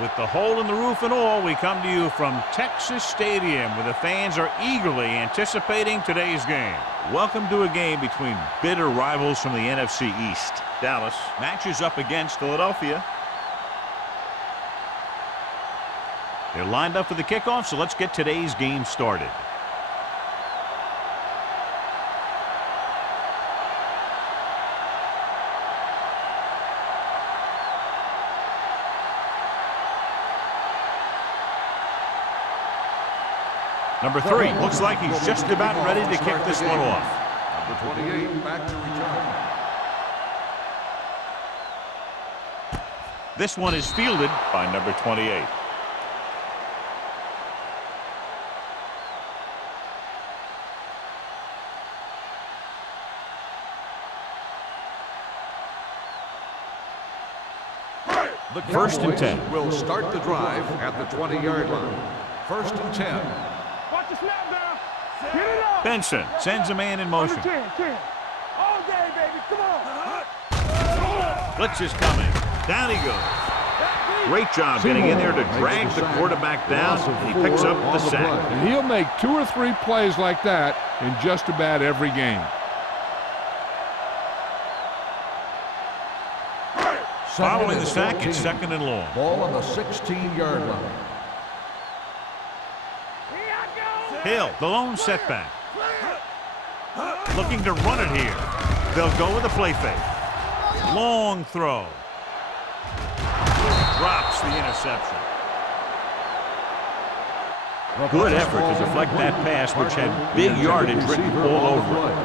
With the hole in the roof and all, we come to you from Texas Stadium, where the fans are eagerly anticipating today's game. Welcome to a game between bitter rivals from the NFC East. Dallas matches up against Philadelphia. They're lined up for the kickoff, so let's get today's game started. Number 3, looks like he's just about ready to kick this one off. Number 28, back to return. This one is fielded by number 28. The First and 10. Will start the drive at the 20-yard line. First and 10. Watch the snap down. Get it up. Benson sends a man in motion. 10. All day, baby. Come on. Blitz is coming. Down he goes. Great job getting in there to drag the quarterback down. And he picks up the sack. And he'll make 2 or 3 plays like that in just about every game. Following the sack, it's second and long. Ball on the 16-yard line. Hill, the lone setback. Looking to run it here. They'll go with a play fake. Long throw. Drops the interception. Good effort to deflect that pass, which had big yardage written all over it.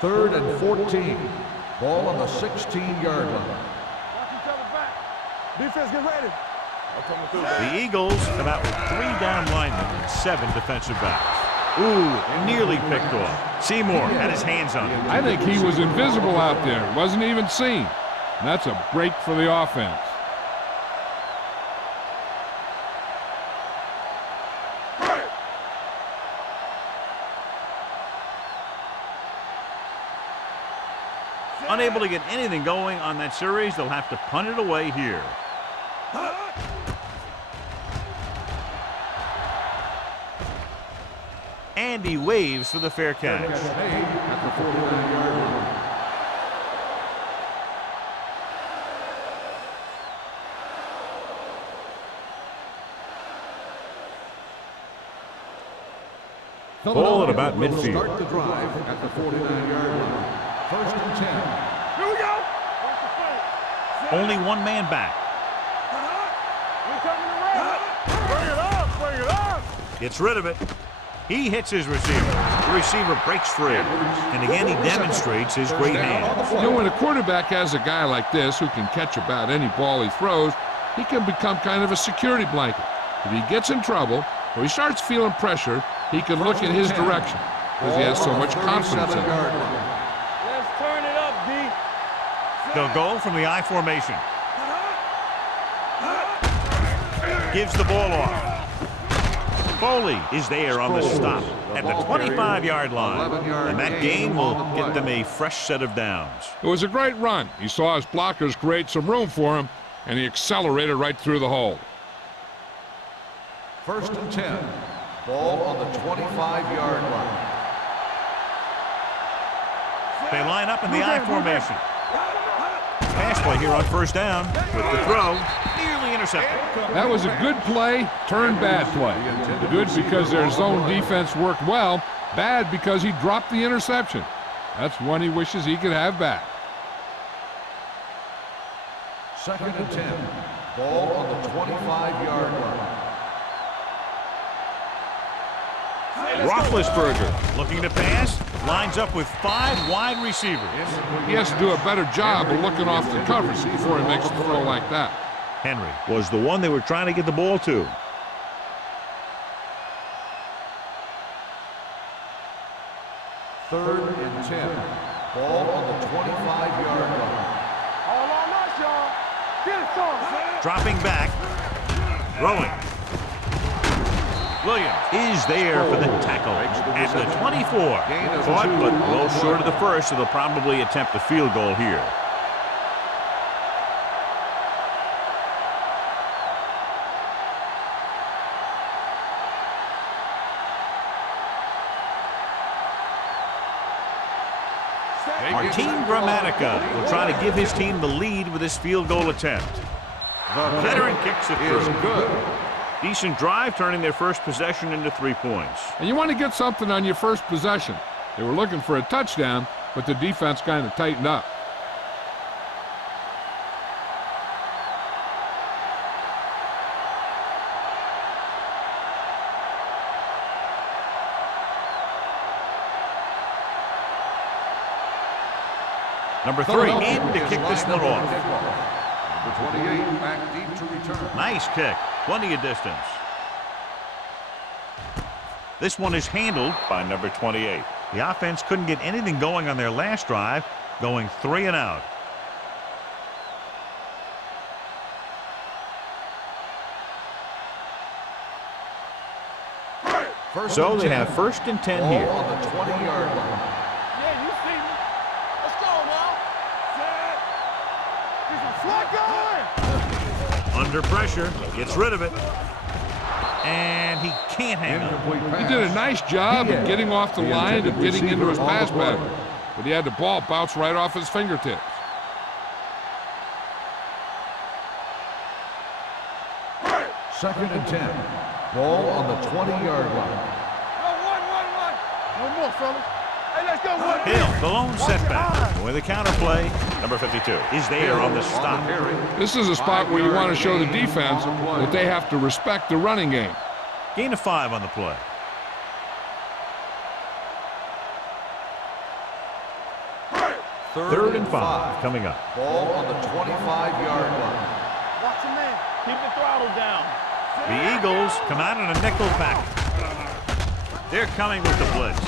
Third and 14. Ball on the 16-yard line. Watch each other back. Defense, get ready. The Eagles come out with 3 down linemen and 7 defensive backs. Ooh, nearly picked off. Seymour had his hands on it. I think he was invisible out there. Wasn't even seen. And that's a break for the offense. Unable to get anything going on that series, they'll have to punt it away here. And he waves for the fair catch. At the 49-yard line. Ball at about midfield. Start the drive at the 49-yard line. First and 10. Here we go. Watch the play. Only one man back. We coming around. Bring it up. Gets rid of it. He hits his receiver. The receiver breaks free. And again, he demonstrates his great hands. You know, when a quarterback has a guy like this who can catch about any ball he throws, he can become kind of a security blanket. If he gets in trouble or he starts feeling pressure, he can look in his direction because he has so much confidence in him. Let's turn it up, D. They'll go from the I formation. Gives the ball off. Foley is there on the stop at the 25-yard line. And that gain will get them a fresh set of downs. It was a great run. He saw his blockers create some room for him, and he accelerated right through the hole. First and 10. Ball on the 25-yard line. They line up in the I formation. Pass play here on first down with the throw. Nearly intercepted. That was a good play, turned bad play. Good because their zone defense worked well. Bad because he dropped the interception. That's one he wishes he could have back. Second and 10. Ball on the 25-yard line. Roethlisberger looking to pass. Lines up with 5 wide receivers. He has to do a better job of looking off the covers before he makes a throw like that. Henry was the one they were trying to get the ball to. Third and 10. Ball on the 25-yard line. All on us, y'all. Get it, son. Dropping back. Throwing. Williams is there for the tackle at the 24. Caught, but well short of the first, so they'll probably attempt a field goal here. Martin Gramatica will try to give his team the lead with this field goal attempt. The veteran kicks it through. Good. Decent drive, turning their first possession into 3 points. And you want to get something on your first possession. They were looking for a touchdown, but the defense kind of tightened up. Number 3 in to kick this one off. Number 28 back deep to return. Nice kick. Plenty of distance. This one is handled by number 28. The offense couldn't get anything going on their last drive, going 3 and out. So they have 1st and 10 here. On the 20-yard line. Yeah, you see me. Let's go now. Set. He's a flat going. Under pressure, gets rid of it. And he can't handle it. He did a nice job of getting off the line and getting into his pass pattern, but he had the ball bounce right off his fingertips. Second and 10. Ball on the 20-yard line. One more, fellas. Hey, let's go. One. Hill, the lone setback. With the counter play, number 52 is there on the stop. This is a spot where you want to show the defense that they have to respect the running game. Gain of 5 on the play. Third and 5 coming up. Ball on the 25-yard line. Watch your man. Keep the throttle down. The Eagles come out in a nickel pack. They're coming with the blitz.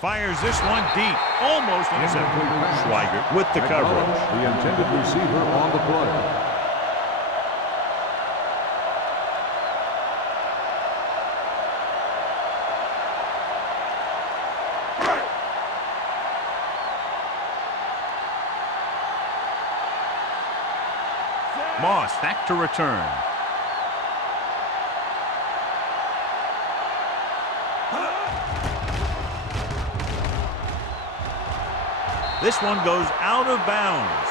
Fires this one deep. Almost intercepted. Schweiger with the coverage. The intended receiver on the play. Moss back to return. This one goes out of bounds.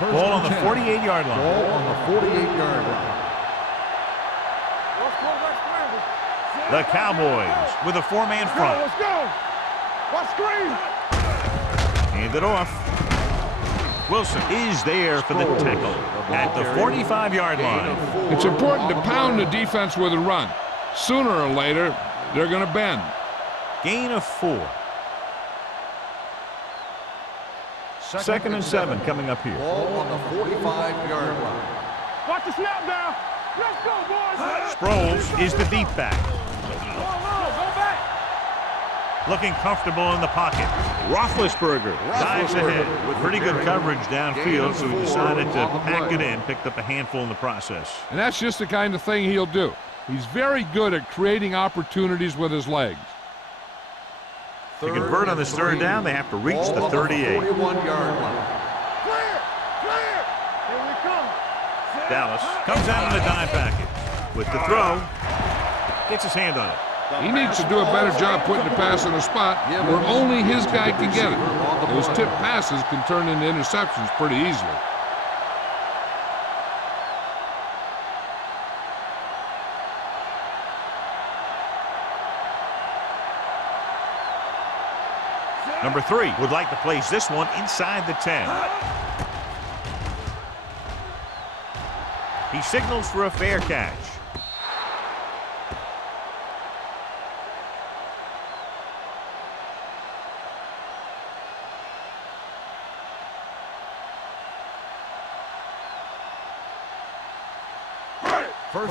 Ball on the 48-yard line. Ball on the 48-yard line. The Cowboys with a 4-man front. Let's go. Watch screen. Hand it off. Wilson is there for the tackle at the 45-yard line. It's important to pound the defense with a run. Sooner or later, they're going to bend. Gain of 4. Second and 7 coming up here. Ball on the 45-yard line. Watch the snap down. Let's go, boys. Sproles is the deep back. Go back. Looking comfortable in the pocket. Roethlisberger dives ahead with pretty good coverage downfield, so he decided to pack it in, picked up a handful in the process. And that's just the kind of thing he'll do. He's very good at creating opportunities with his legs. To convert on this third down, they have to reach the 38. 41-yard line. Clear. Here we come. Dallas comes out in the dime package. With the throw, gets his hand on it. He needs to do a better job putting the pass in a spot where only his guy can get it. Those tip passes can turn into interceptions pretty easily. Number 3 would like to place this one inside the 10. He signals for a fair catch.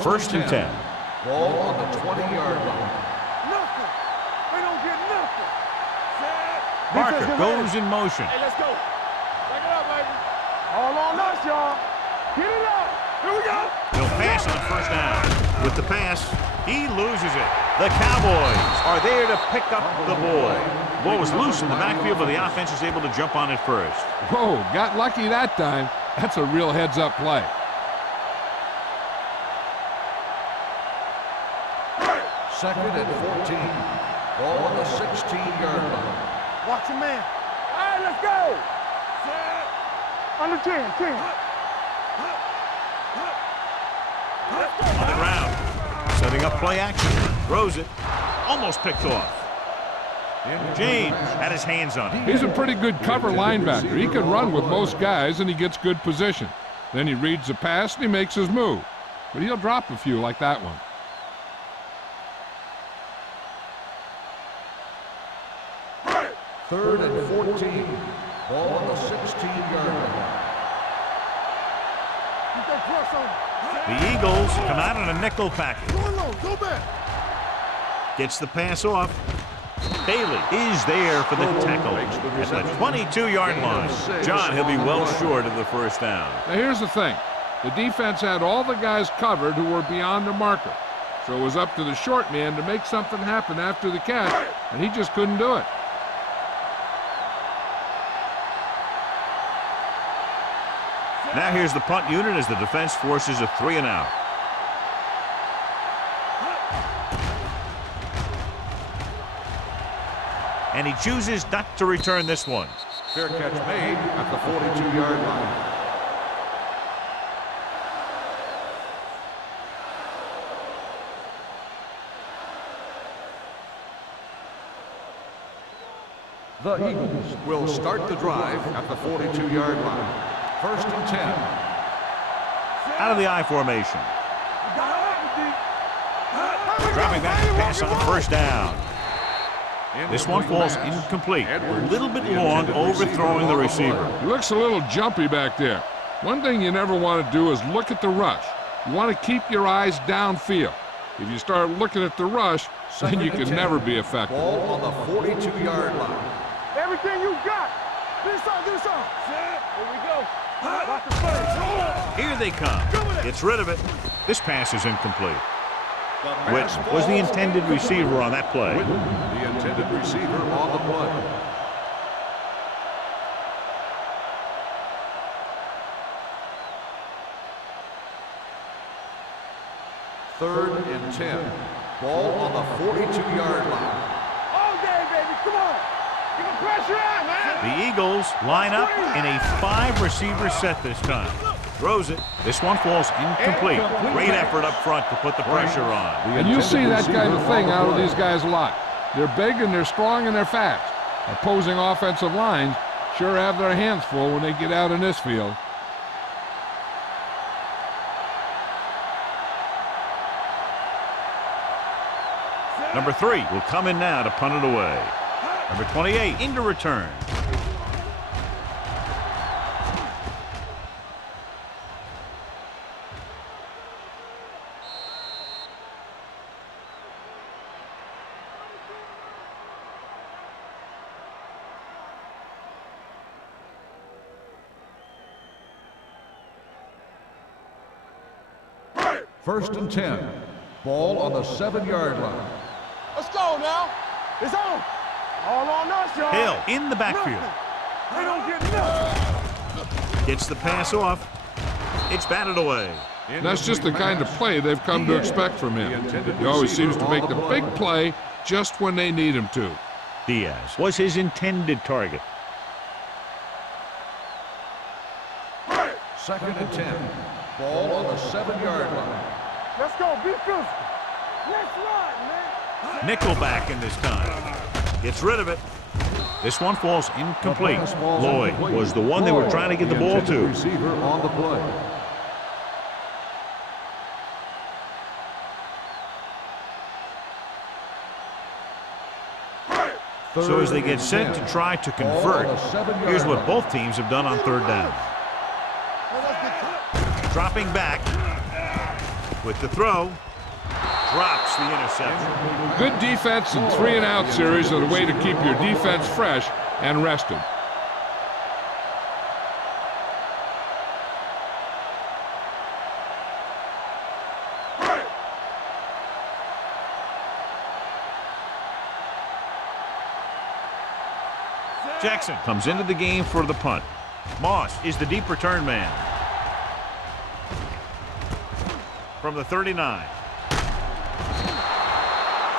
First and 10. Ball on the 20-yard line. Nothing. They don't get nothing. Parker goes in motion. Hey, let's go. Back it up, baby. All on us, y'all. Get it up. Here we go. He'll pass on first down. With the pass, he loses it. The Cowboys are there to pick up the ball. Ball was loose in the backfield, but the offense is able to jump on it first. Whoa, got lucky that time. That's a real heads-up play. Second and 14. Ball on the 16-yard line. Watch your man. All right, let's go. Under 10. On the ground, setting up play action. Throws it. Almost picked off. James had his hands on it. He's a pretty good cover linebacker. He can run with most guys, and he gets good position. Then he reads the pass, and he makes his move. But he'll drop a few like that one. Third and 14. Ball on the 16-yard line. Keep that cross on. The Eagles come out in a nickel package. Go low. Go back. Gets the pass off. Bailey is there for the tackle at the 22-yard line. John, he'll be well short of the first down. Now here's the thing. The defense had all the guys covered who were beyond the marker. So it was up to the short man to make something happen after the catch, and he just couldn't do it. Now here's the punt unit as the defense forces a 3-and-out. And he chooses not to return this one. Fair catch made at the 42-yard line. The Eagles will start the drive at the 42-yard line. First and 10. Out of the I formation. Dropping back to pass on first down. This one falls incomplete. A little bit long, overthrowing the receiver. He looks a little jumpy back there. One thing you never want to do is look at the rush. You want to keep your eyes downfield. If you start looking at the rush, then you can never be effective. Ball on the 42-yard line. Everything you got. Get this on. Here we go. Lock the play. Here they come. Gets rid of it. This pass is incomplete. Whitten was the intended receiver on that play. The intended receiver on the play. Third and 10. Ball on the 42-yard line. All day, baby. Come on. Get the pressure out, man. The Eagles line up in a 5-receiver set this time. Throws it. This one falls incomplete. Great effort up front to put the pressure on. And you see that kind of thing out of these guys a lot. They're big and they're strong and they're fast. Opposing offensive lines sure have their hands full when they get out in this field. Number 3 will come in now to punt it away. Number 28 into return. First and 10. Ball on the 7-yard line. Let's go now. It's on. All on us, y'all. Hill in the backfield. They don't get nothing. Gets the pass off. It's batted away. That's just the kind of play they've come to expect from him. He always seems to make the big play just when they need him to. Diaz was his intended target. Second and 10. Ball on the 7-yard line. Let's go. Be physical. Let's run, man. Nickelback in this time. Gets rid of it. This one falls incomplete. Lloyd was the one they were trying to get the ball to. Receiver on the play. So as they get set to try to convert, here's what both teams have done on third down. Dropping back with the throw. Drops the interception. Good defense and 3-and-out series are the way to keep your defense fresh and rested. Jackson comes into the game for the punt. Moss is the deep return man. From the 39.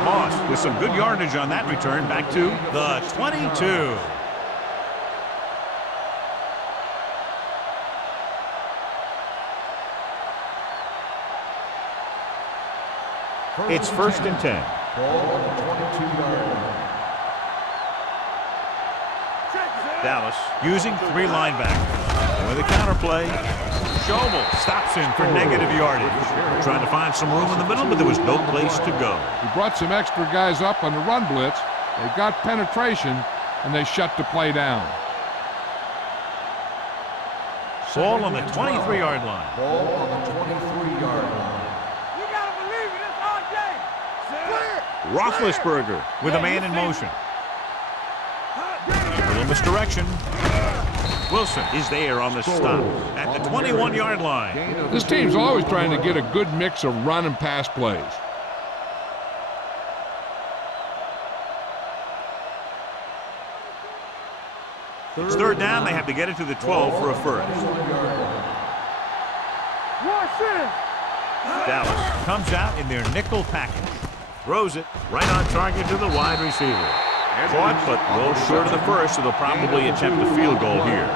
Moss with some good yardage on that return back to the 22. It's 1st and 10. Ball on the 22-yard line. Dallas using 3 linebackers. With a counterplay, Schobel stops him for negative yardage. Trying to find some room in the middle, but there was no place to go. He brought some extra guys up on the run blitz. They got penetration, and they shut the play down. Ball on the 23-yard line. Ball on the 23-yard line. You gotta believe it. It's all day. Roethlisberger with a man in motion. A little misdirection. Wilson is there on the stop at the 21-yard line. This team's always trying to get a good mix of run and pass plays. It's 3rd down. They have to get it to the 12 for a first. Dallas comes out in their nickel package. Throws it right on target to the wide receiver. Caught, but well short of the first, so they'll probably attempt a field goal here.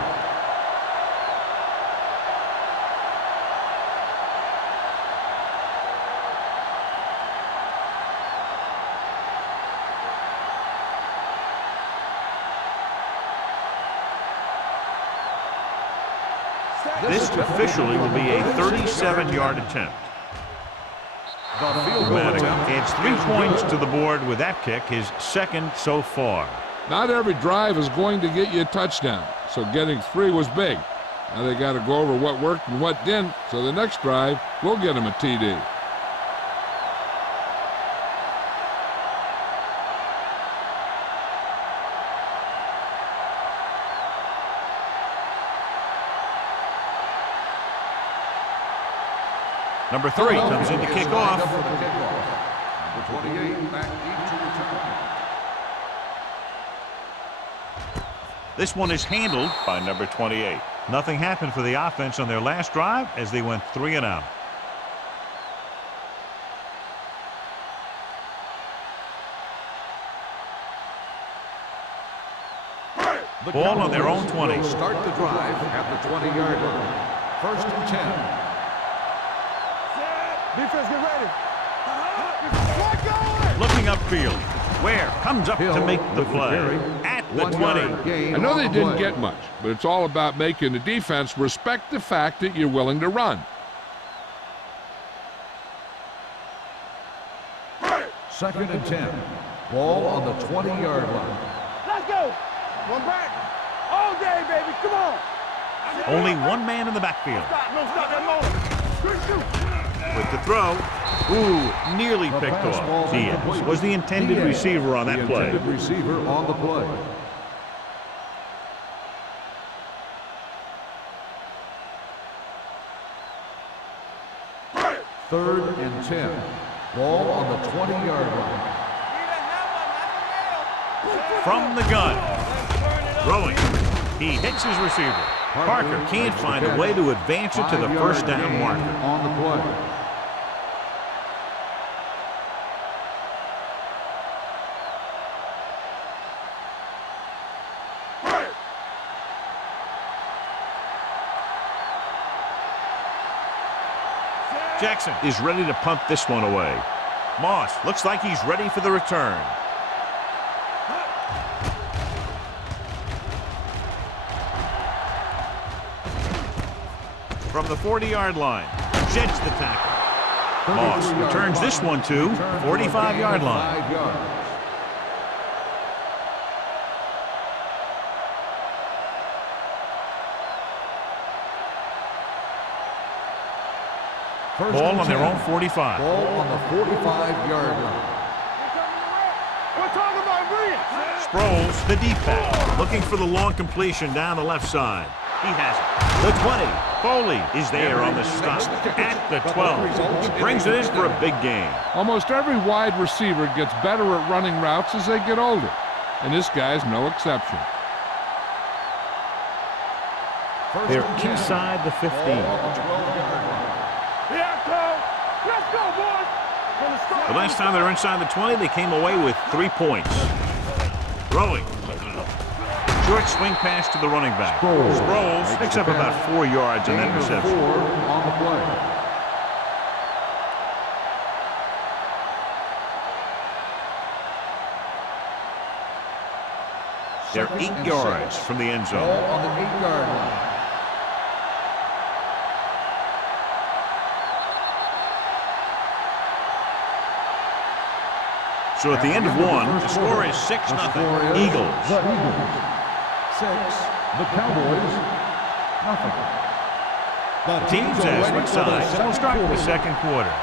This officially will be a 37-yard attempt. Dramatic. Adds 3 points to the board with that kick, his 2nd so far. Not every drive is going to get you a touchdown, so getting 3 was big. Now they got to go over what worked and what didn't, so the next drive will get them a TD. Number 3 comes in to kick off. Number 28 back deep to return. This one is handled by number 28. Nothing happened for the offense on their last drive as they went 3 and out. Ball on their own 20. Start the drive at the 20-yard line. 1st and 10. Defense, get ready. Looking upfield. Ware comes up to make the play at the 20. I know they didn't get much, but it's all about making the defense respect the fact that you're willing to run. 2nd and 10. Ball on the 20-yard line. Let's go. One back. All day, baby. Come on. Only one man in the backfield. No stop that moment. Good shoot. With the throw. Ooh, nearly picked off. Diaz was the intended receiver on that play. Intended receiver on the play. Third and 10. Ball on the 20-yard line. From the gun. Throwing. He hits his receiver. Parker can't find a way to advance it to the 1st down marker. On the play. Jackson is ready to punt this one away. Moss looks like he's ready for the return. From the 40-yard line, jets the tackle. Moss returns this one to 45-yard line. 5 yards. Ball on their own 45. Ball on the 45-yard line. We're talking about real. Sproles, the deep pass, looking for the long completion down the left side. He has it. The 20. Foley is there on the stop at the 12. Brings it in for a big gain. Almost every wide receiver gets better at running routes as they get older, and this guy's no exception. They're inside the 15. Let's go, boys. The last time they were inside the 20, they came away with 3 points. Throwing. Short swing pass to the running back. Sproles picks up about 4 yards on that reception. On the play. They're 8 yards from the end zone. Ball on the 8-yard line. So at the end of one, the score is 6-0. Eagles. The Eagles. 6. The Cowboys. Nothing. The teams have switched sides. We'll start the second quarter.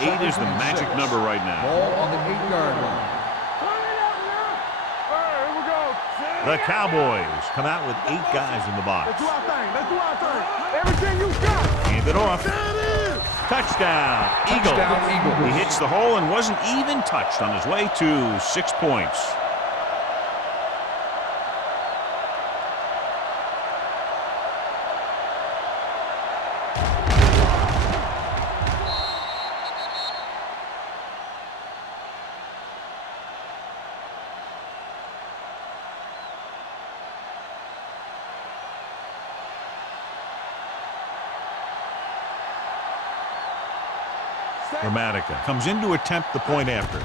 8 is the magic number right now. Ball on the 8-yard line. Here we go. The Cowboys come out with 8 guys in the box. Let's do our thing. Let's do our thing. Everything you got. Hand it off. Touchdown, Eagles. He hits the hole and wasn't even touched on his way to 6 points. Dramatica comes in to attempt the point after.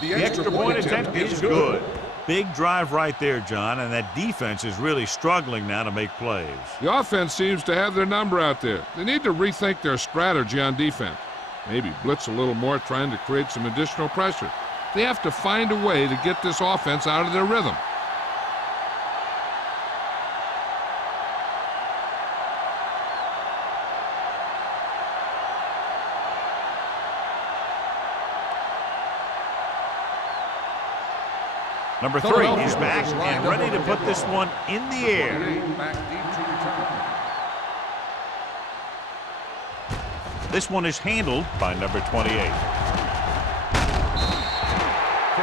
The extra point attempt is good. Big drive right there, John, and that defense is really struggling now to make plays. The offense seems to have their number out there. They need to rethink their strategy on defense. Maybe blitz a little more, trying to create some additional pressure. They have to find a way to get this offense out of their rhythm. Number 3 is back and ready to put this one in the air. This one is handled by number 28.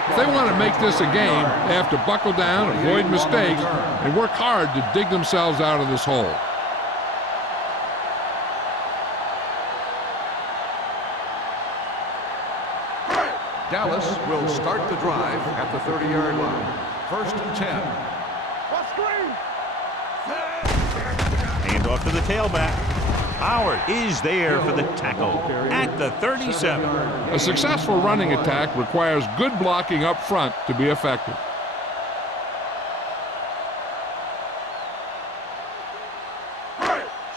If they want to make this a game, they have to buckle down, avoid mistakes, and work hard to dig themselves out of this hole. Dallas will start the drive at the 30-yard line. 1st and 10. What screen? Hand off to the tailback. Howard is there for the tackle at the 37. A successful running attack requires good blocking up front to be effective.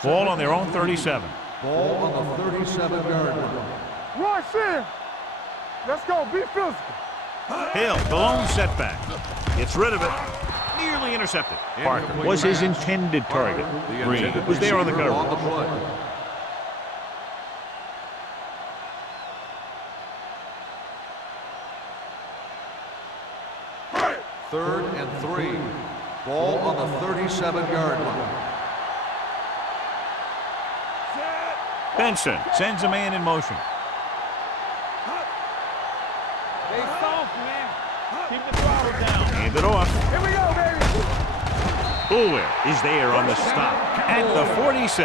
Ball on their own 37. Ball on the 37-yard line. Rush in. Let's go. Be physical. Hill, the lone setback. Gets rid of it. Nearly intercepted. Parker was his intended target. Green was there on the cover. On the play. Third and 3. Ball on the 37-yard line. Benson sends a man in motion. Stay soft, man. Keep the throttle down. Hand it off. Here we go, baby. Boulware is there on the stop at the 46.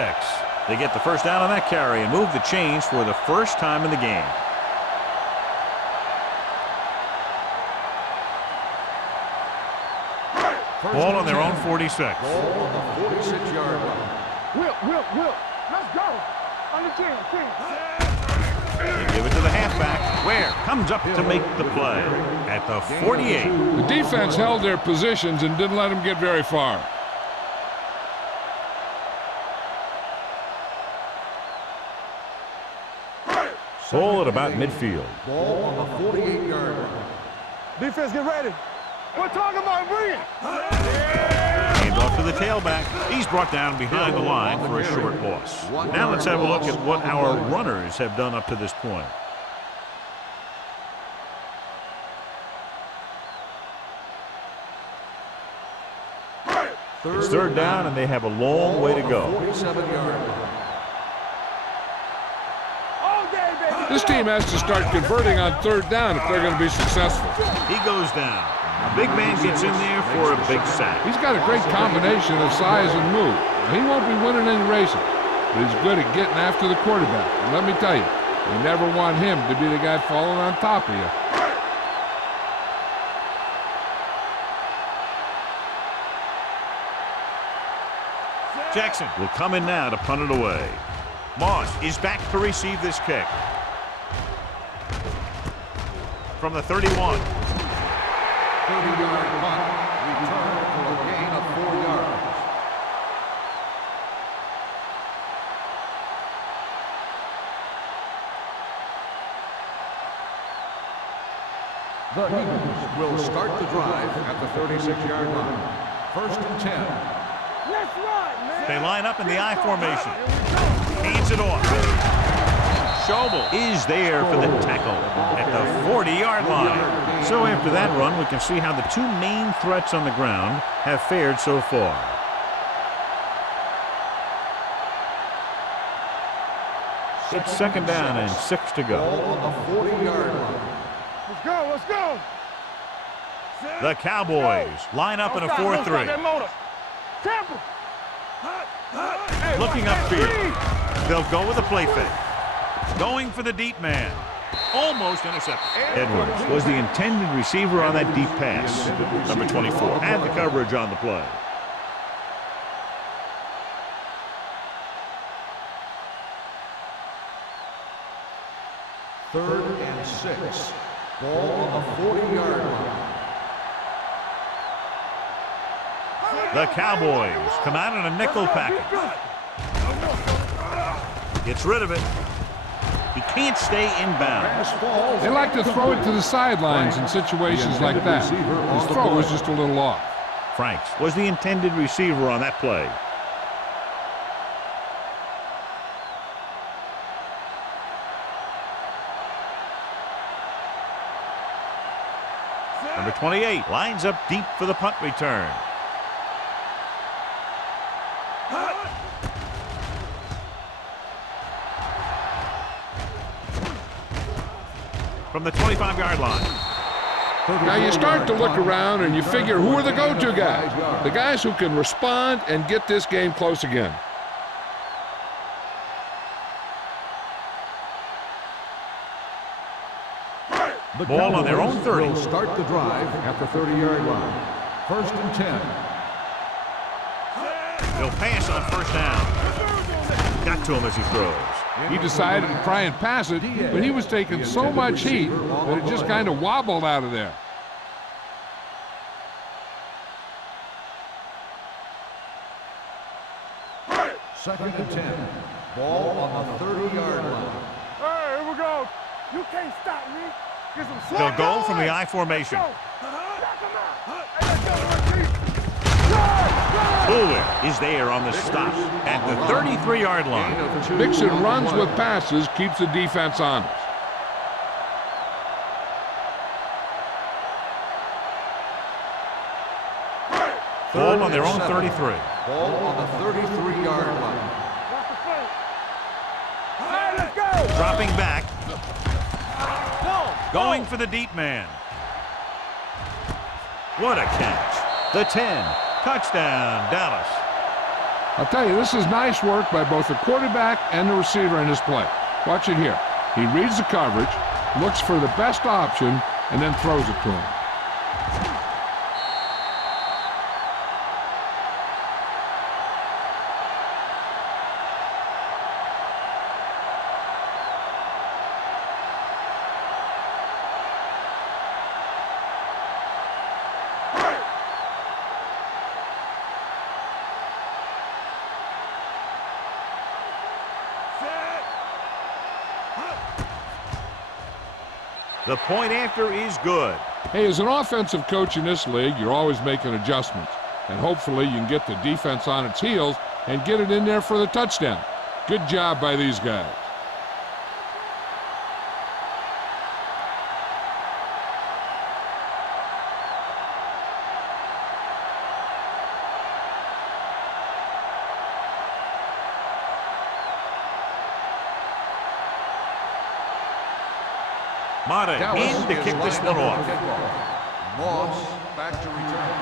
They get the first down on that carry and move the chains for the first time in the game. Ball on their own 46. Ball on the 46-yard line. Whip. Let's go. On the 10. They give it to the halfback. Ware comes up to make the play at the 48. The defense held their positions and didn't let them get very far. Ball at about midfield. Ball on the 48-yard line. Defense, get ready. We're talking about bring it. Hand off to the tailback. He's brought down behind the line for a short loss. Now let's have a look at what our runners have done up to this point. It's third down, and they have a long way to go. 47-yard line. This team has to start converting on third down if they're going to be successful. He goes down. A big man gets in there for a big sack. He's got a great combination of size and move. Now, he won't be winning any races, but he's good at getting after the quarterback. And let me tell you, you never want him to be the guy falling on top of you. Jackson will come in now to punt it away. Moss is back to receive this kick. From the 31. 30-yard punt. Return for a gain of 4 yards. The Eagles will start the drive at the 36-yard line. First and 10. Let's run, man. They line up in the I formation. Hands it off. Schobel is there for the tackle at the 40-yard line. So after that run, we can see how the two main threats on the ground have fared so far. It's second down and 6 to go. Ball on the 40-yard line. Let's go, let's go. The Cowboys line up in a 4-3. Temple. Looking upfield. They'll go with a play fake. Going for the deep man. Almost intercepted. Edwards was the intended receiver on that deep pass. Number 24 had the coverage on the play. Third and 6. Ball on the 40-yard line. The Cowboys come out in a nickel package. Gets rid of it. He can't stay inbound. They like to throw it to the sidelines in situations like that. His throw was just a little off. Franks was the intended receiver on that play. Number 28 lines up deep for the punt return. From the 25-yard line. Now you start to look around and you figure, who are the go-to guys? The guys who can respond and get this game close again. The Ball on their own 30. Will start the drive at the 30-yard line. First and 10. They'll pass on first down. Got to him as he throws. He decided to try and pass it, but he was taking so much heat that it just kind of wobbled out of there. Second and 10. Ball on the 30-yard line. Hey, here we go. You can't stop me. Get some They'll slack go on. from the I formation. Go. Knock him out. Hey, let's go, Ricky. Run, run. Fuller is there on the stop at the 33-yard line. Mixing runs with passes keeps the defense honest. Ball on their own 33. Ball on the 33-yard line. Watch the flank. Hey, let's go. Dropping back. Going for the deep man. What a catch. The 10. Touchdown, Dallas. I'll tell you, this is nice work by both the quarterback and the receiver in this play. Watch it here. He reads the coverage, looks for the best option, and then throws it to him. The point after is good. Hey, as an offensive coach in this league, you're always making adjustments. And hopefully you can get the defense on its heels and get it in there for the touchdown. Good job by these guys. Mata Dallas in to is kick this lined one up off. for kickoff. Moss back to return.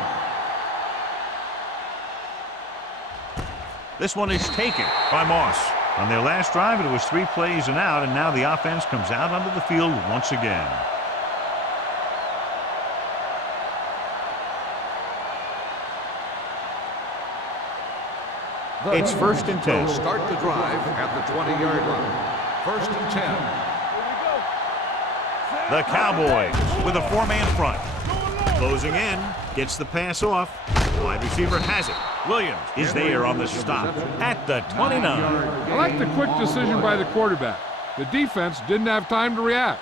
This one is taken by Moss. On their last drive, it was 3 plays and out, and now the offense comes out onto the field once again. It's 1st and 10. Will start the drive at the 20-yard line. 1st and 10. The Cowboys with a 4-man front. Closing in, gets the pass off. Wide receiver has it. Williams is there on the stop at the 29. I like the quick decision by the quarterback. The defense didn't have time to react.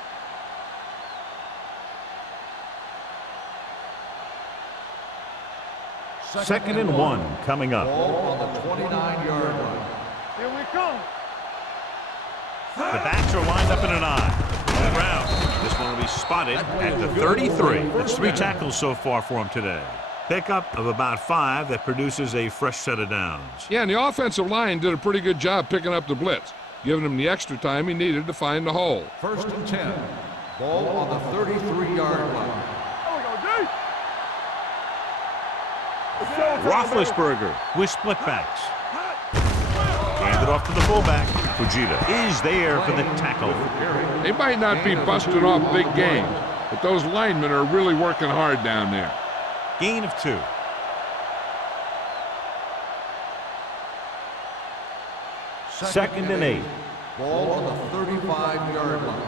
Second and 1 coming up. Ball on the 29-yard line. Here we come. The backs are lined up in an eye. On the ground. This one will be spotted at the 33. That's 3 tackles so far for him today. Pickup of about 5 that produces a fresh set of downs. Yeah, and the offensive line did a pretty good job picking up the blitz, giving him the extra time he needed to find the hole. 1st and 10. Ball on the 33-yard line. There we go, D. Roethlisberger with split backs. Hand it off to the fullback. Fujita is there for the tackle. They might not be busting off big games, but those linemen are really working hard down there. Gain of 2. Second and 8. Ball on the 35-yard line.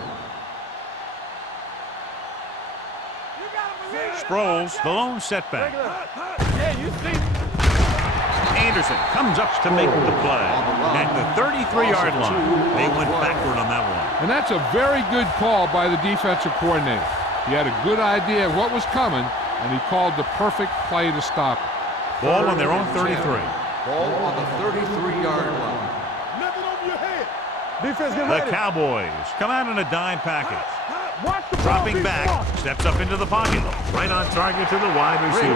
Sproles, the lone setback. Yeah, you see. Anderson comes up to make the play. At the 33-yard line, they went backward on that one. And that's a very good call by the defensive coordinator. He had a good idea of what was coming, and he called the perfect play to stop it. Ball on their own 33. Ball on the 33-yard line. Nothing over your head. Defense, get The ready. Cowboys come out in a dime package. Watch the ball Dropping be back, smart. steps up into the pocket. Right on target to the wide receiver.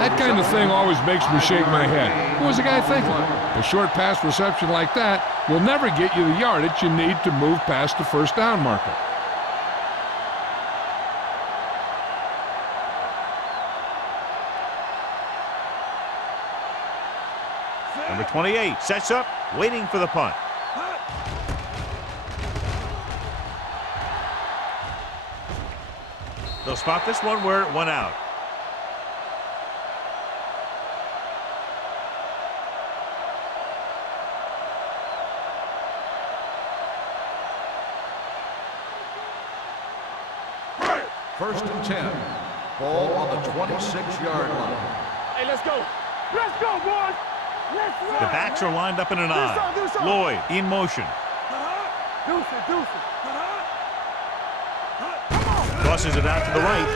That kind of thing always makes me shake my head. What was the guy thinking? A short pass reception like that will never get you the yardage you need to move past the first down marker. Number 28 sets up, waiting for the punt. They'll spot this one where it went out. First and 10. Ball on the 26-yard line. Hey, let's go. Let's go, boys. Let's run. The backs are lined up in an Do eye. something. Lloyd in motion. Deuce it, deuce it. Tosses it out to the right.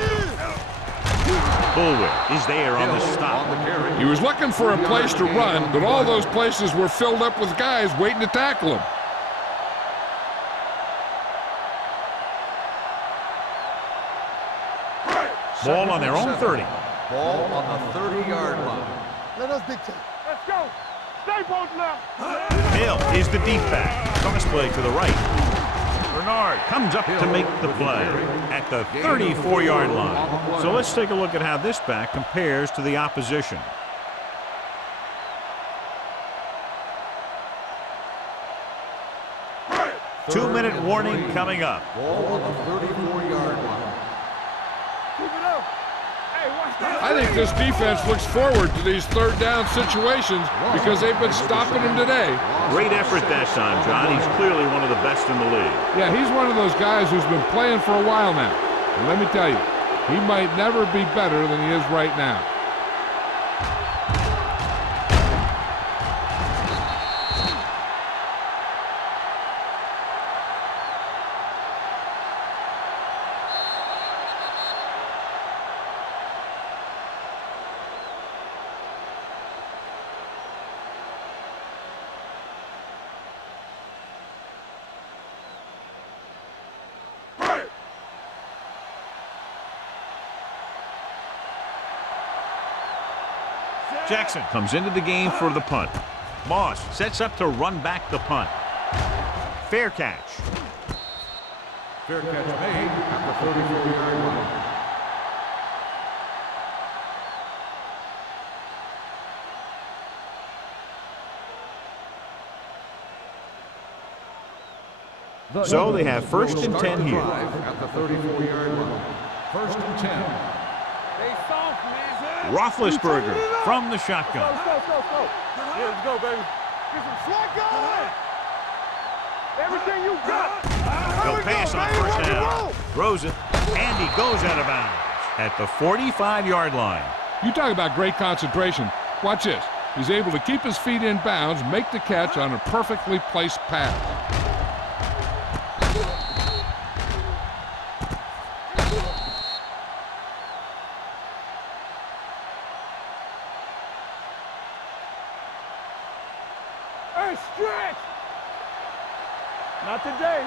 Bullwick is there on the stop. On the carry. He was looking for a place to run, but all those places were filled up with guys waiting to tackle him. Ball on their own 30. Ball on the 30-yard line. Let us dictate. Let's go. Stay posted up. Hill is the deep back. Cross play to the right. Bernard comes up to make the play at the 34-yard line. So let's take a look at how this back compares to the opposition. Two-minute warning coming up. Ball on the 34-yard line. Keep it up. Hey, watch that. I think this defense looks forward to these third down situations because they've been stopping him today. Great effort that time, John. He's clearly one of the best in the league. Yeah, he's one of those guys who's been playing for a while now. And let me tell you, he might never be better than he is right now. Jackson comes into the game for the punt. Moss sets up to run back the punt. Fair catch. Fair catch made at the 34-yard line. So they have first and 10 here. At the 34-yard line. First and 10. Stay soft, man. Roethlisberger from the shotgun. Go. Yeah, let's go, baby. Get some slack going. Everything you got. He'll pass on first down. Throws it, and he goes out of bounds at the 45-yard line. You talk about great concentration. Watch this. He's able to keep his feet in bounds, make the catch on a perfectly placed pass. Hey, stretch. Not today.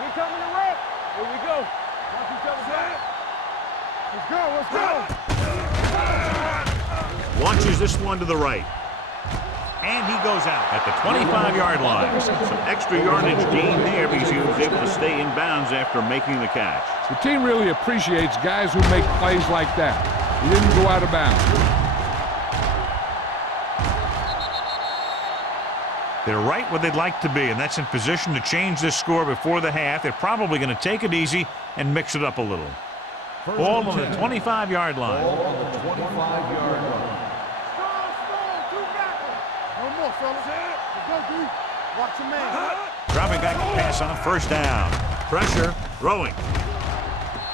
We coming to rep. Here we go. Watch each other back. Let's go. Launches this one to the right. And he goes out at the 25-yard line. Some extra yardage gain there because he was able to stay in bounds after making the catch. The team really appreciates guys who make plays like that. He didn't go out of bounds. They're right where they'd like to be, and that's in position to change this score before the half. They're probably going to take it easy and mix it up a little. Ball on the 25-yard line. Ball on the 25-yard line. Strong, two backers. No more, fellas. Let's go, D. Watch your man. Dropping back to pass on first down. Pressure, throwing.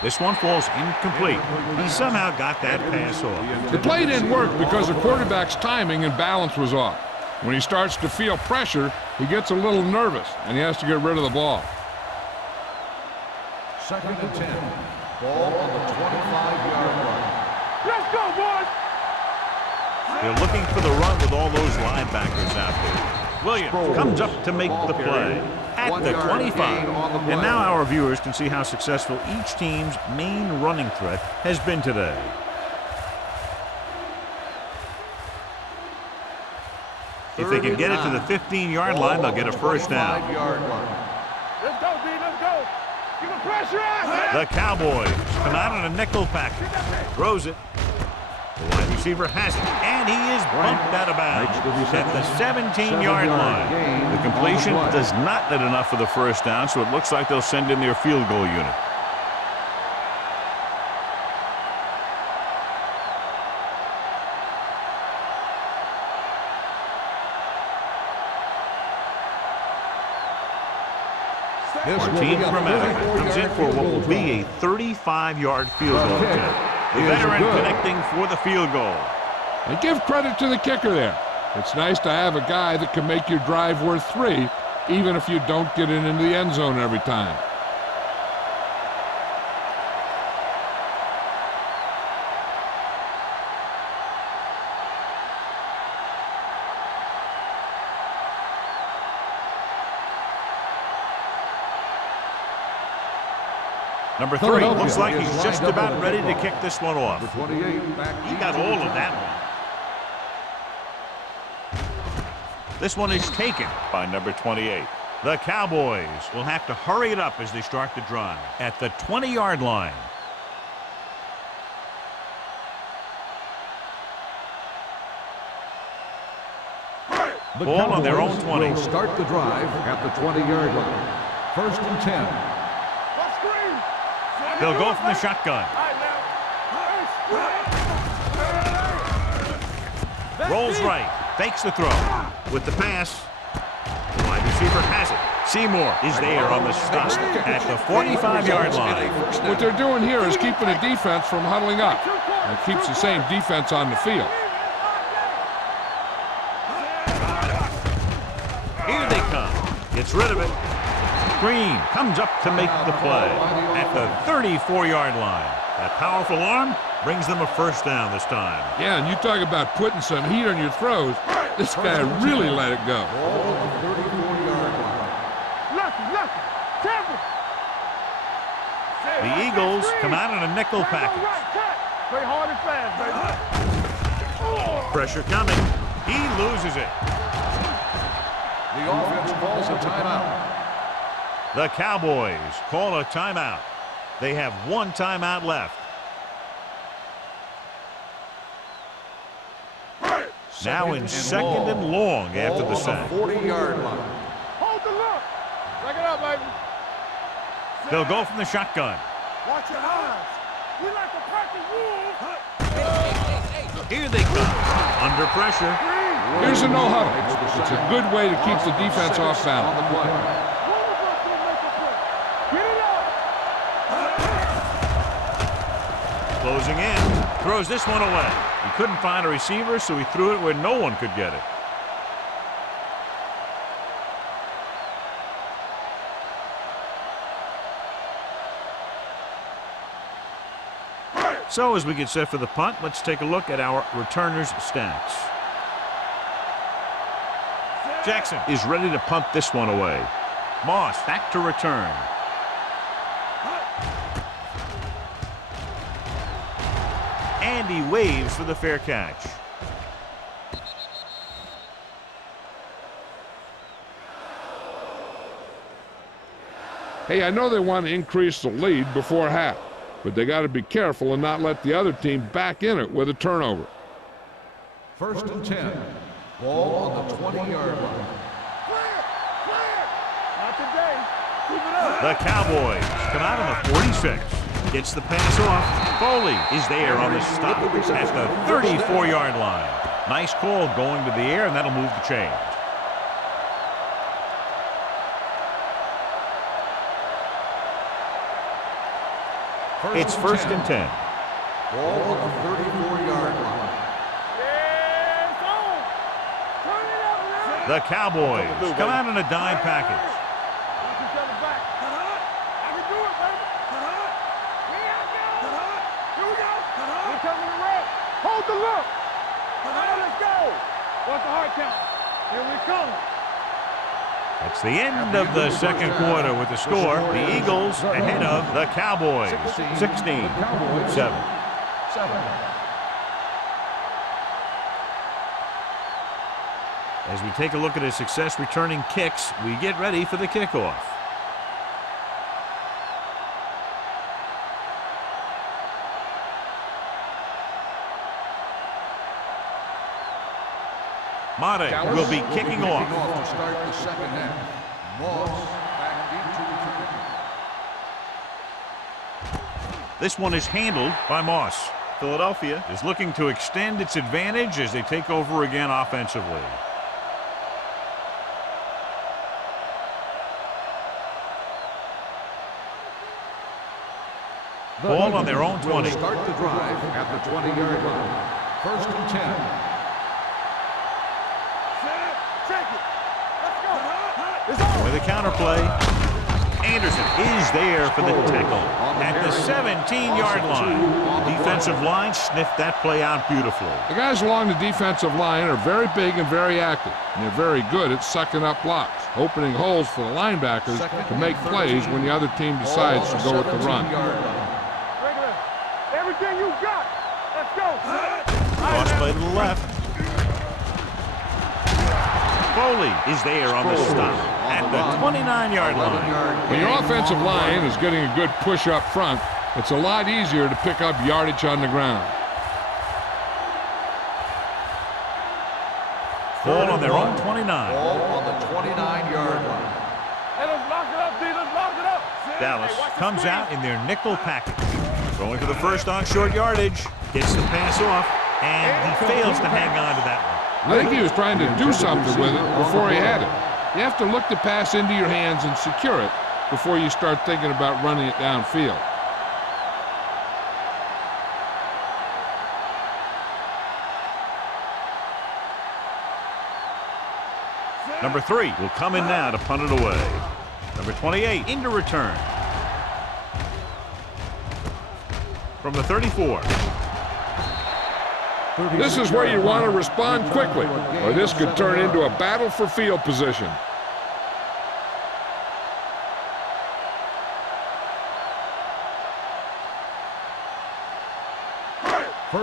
This one falls incomplete. He somehow got that pass off. The play didn't work because the quarterback's timing and balance was off. When he starts to feel pressure, he gets a little nervous, and he has to get rid of the ball. Second and 10. Ball on the 25-yard line. Let's go, boys. They're looking for the run with all those linebackers out there. Williams comes up to make the play at the 25. And now our viewers can see how successful each team's main running threat has been today. If they can get it to the 15-yard line, they'll get a first down. Let's go, D. Let's go. Give the pressure out. The Cowboys come out on a nickel package. Throws it. The wide receiver has it, and he is bumped out of bounds at the 17-yard line. The completion does not net enough for the first down, so it looks like they'll send in their field goal unit. Martin Grammatica comes in for what will be a 35-yard field goal attempt. The veteran connecting for the field goal. And give credit to the kicker there. It's nice to have a guy that can make your drive worth 3, even if you don't get it into the end zone every time. Number 3 looks like he's just about ready to kick this one off. He got all of that one. This one is taken by number 28. The Cowboys will have to hurry it up as they start the drive at the 20-yard line. Ball on their own 20. Will start the drive at the 20-yard line. First and 10. They'll go from the shotgun. Rolls right. Fakes the throw. With the pass, the wide receiver has it. Seymour is there on the stop at the 45-yard line. What they're doing here is keeping the defense from huddling up. And keeps the same defense on the field. Here they come. Gets rid of it. Green comes up to make the play at the 34-yard line. That powerful arm brings them a first down this time. Yeah, and you talk about putting some heat on your throws. This guy really let it go. Lucky. Temple. The Eagles come out in a nickel package. Play hard and fast, baby. Pressure coming. He loses it. The offense calls a timeout. The Cowboys call a timeout. They have one timeout left. Now in second and long after the sack. 40-yard line. Hold the look. Check it out, baby. They'll go from the shotgun. Watch your eyes. We like to practice rules. Here they come. Under pressure. Here's a no-huddle. It's a good way to keep the defense off balance. Closing in. Throws this one away. He couldn't find a receiver, so he threw it where no one could get it. So as we get set for the punt, let's take a look at our returners' stats. Jackson is ready to punt this one away. Moss back to return. And he waves for the fair catch. Hey, I know they want to increase the lead before half, but they got to be careful and not let the other team back in it with a turnover. 1st and 10. Ball on the 20-yard line. Not today. Keep it up. The Cowboys come out on the 46. Gets the pass off. Foley is there on the stop at the 34-yard line. Nice call going to the air, and that'll move the chains. It's 1st and 10. Ball on the 34-yard line. Yeah, it's on. Turn it up now. The Cowboys come out in a dime package. Watch each other back. I can do it, baby. Here I go. Here we go. We're coming to red. Hold the look. Now let's go. What's the hard count? Here we come. It's the end of the second quarter with the score. The Eagles ahead of the Cowboys. 16-7. As we take a look at his success returning kicks, we get ready for the kickoff. Mate will be kicking off. To start the second half. Moss back into return. This one is handled by Moss. Philadelphia is looking to extend its advantage as they take over again offensively. Ball on their own 20. Start the drive at the 20-yard line. 1st and 10. With a counterplay, Anderson is there for the tackle at the 17-yard line. Defensive line sniffed that play out beautifully. The guys along the defensive line are very big and very active, and they're very good at sucking up blocks, opening holes for the linebackers to make plays when the other team decides to go with the run. Everything you got. Let's go. Cross play to the left. Foley is there on the stop at the 29-yard line. When your offensive line is getting a good push up front, it's a lot easier to pick up yardage on the ground. Ball on their own 29. Ball on the 29-yard line. Hey, let's lock it up, D. Let's lock it up. Dallas comes out in their nickel package. Going for the first on short yardage. Gets the pass off, and he fails to hang on to that one. I think he was trying to do something with it before he had it. You have to look the pass into your hands and secure it before you start thinking about running it downfield. Number 3 will come in now to punt it away. Number 28 into return. From the 34. This is where you want to respond quickly, or this could turn into a battle for field position.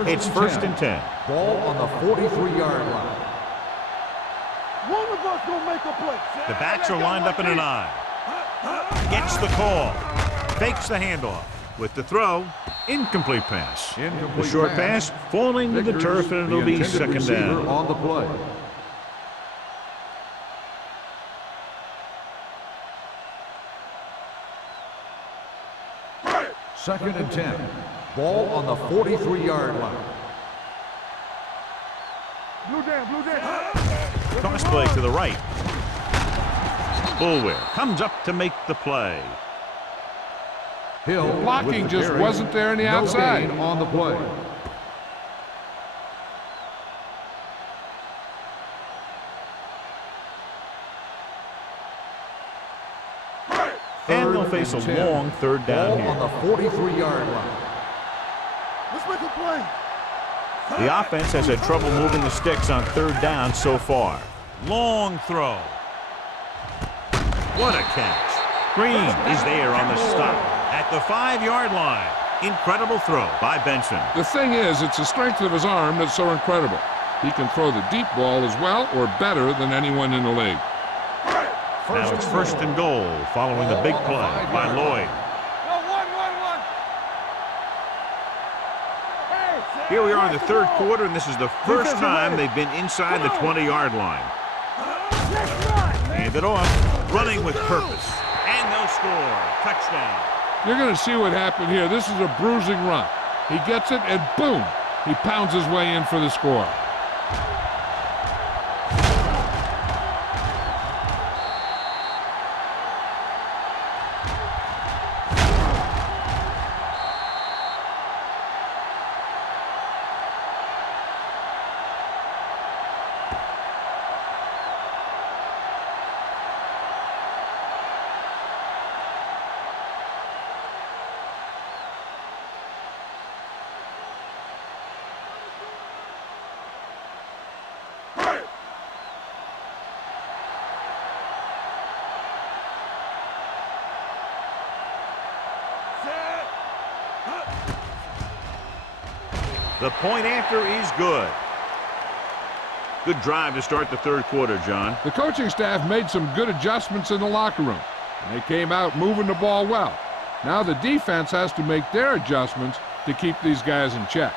It's 1st and 10. Ball on the 43-yard line. One of us gonna make a play. The backs are lined up in an eye. Gets the call. Fakes the handoff. With the throw, incomplete pass. Incomplete The short pass falling to the turf, and it'll be second down. On the play. Second and 10. Ball on the 43-yard line. Blue down. Cross play to the right. Bulwer comes up to make the play. Hill Blocking just wasn't there on the outside. On the play. And they'll face a long third down Ball on the here. 43-yard line. Let's make a play. The offense has had trouble moving the sticks on third down so far. Long throw. What a catch. Green is there on the stop at the 5-yard line. Incredible throw by Benson. The thing is, it's the strength of his arm that's so incredible. He can throw the deep ball as well or better than anyone in the league. Now it's first and goal following the big play by Lloyd. One. Hey, Here we are in the third quarter, and this is the first time they've been inside the 20-yard line. Hand it off, running with purpose, and they'll score. Touchdown. You're going to see what happened here. This is a bruising run. He gets it, and boom, he pounds his way in for the score. The point after is good. Good drive to start the third quarter, John. The coaching staff made some good adjustments in the locker room, and they came out moving the ball well. Now the defense has to make their adjustments to keep these guys in check.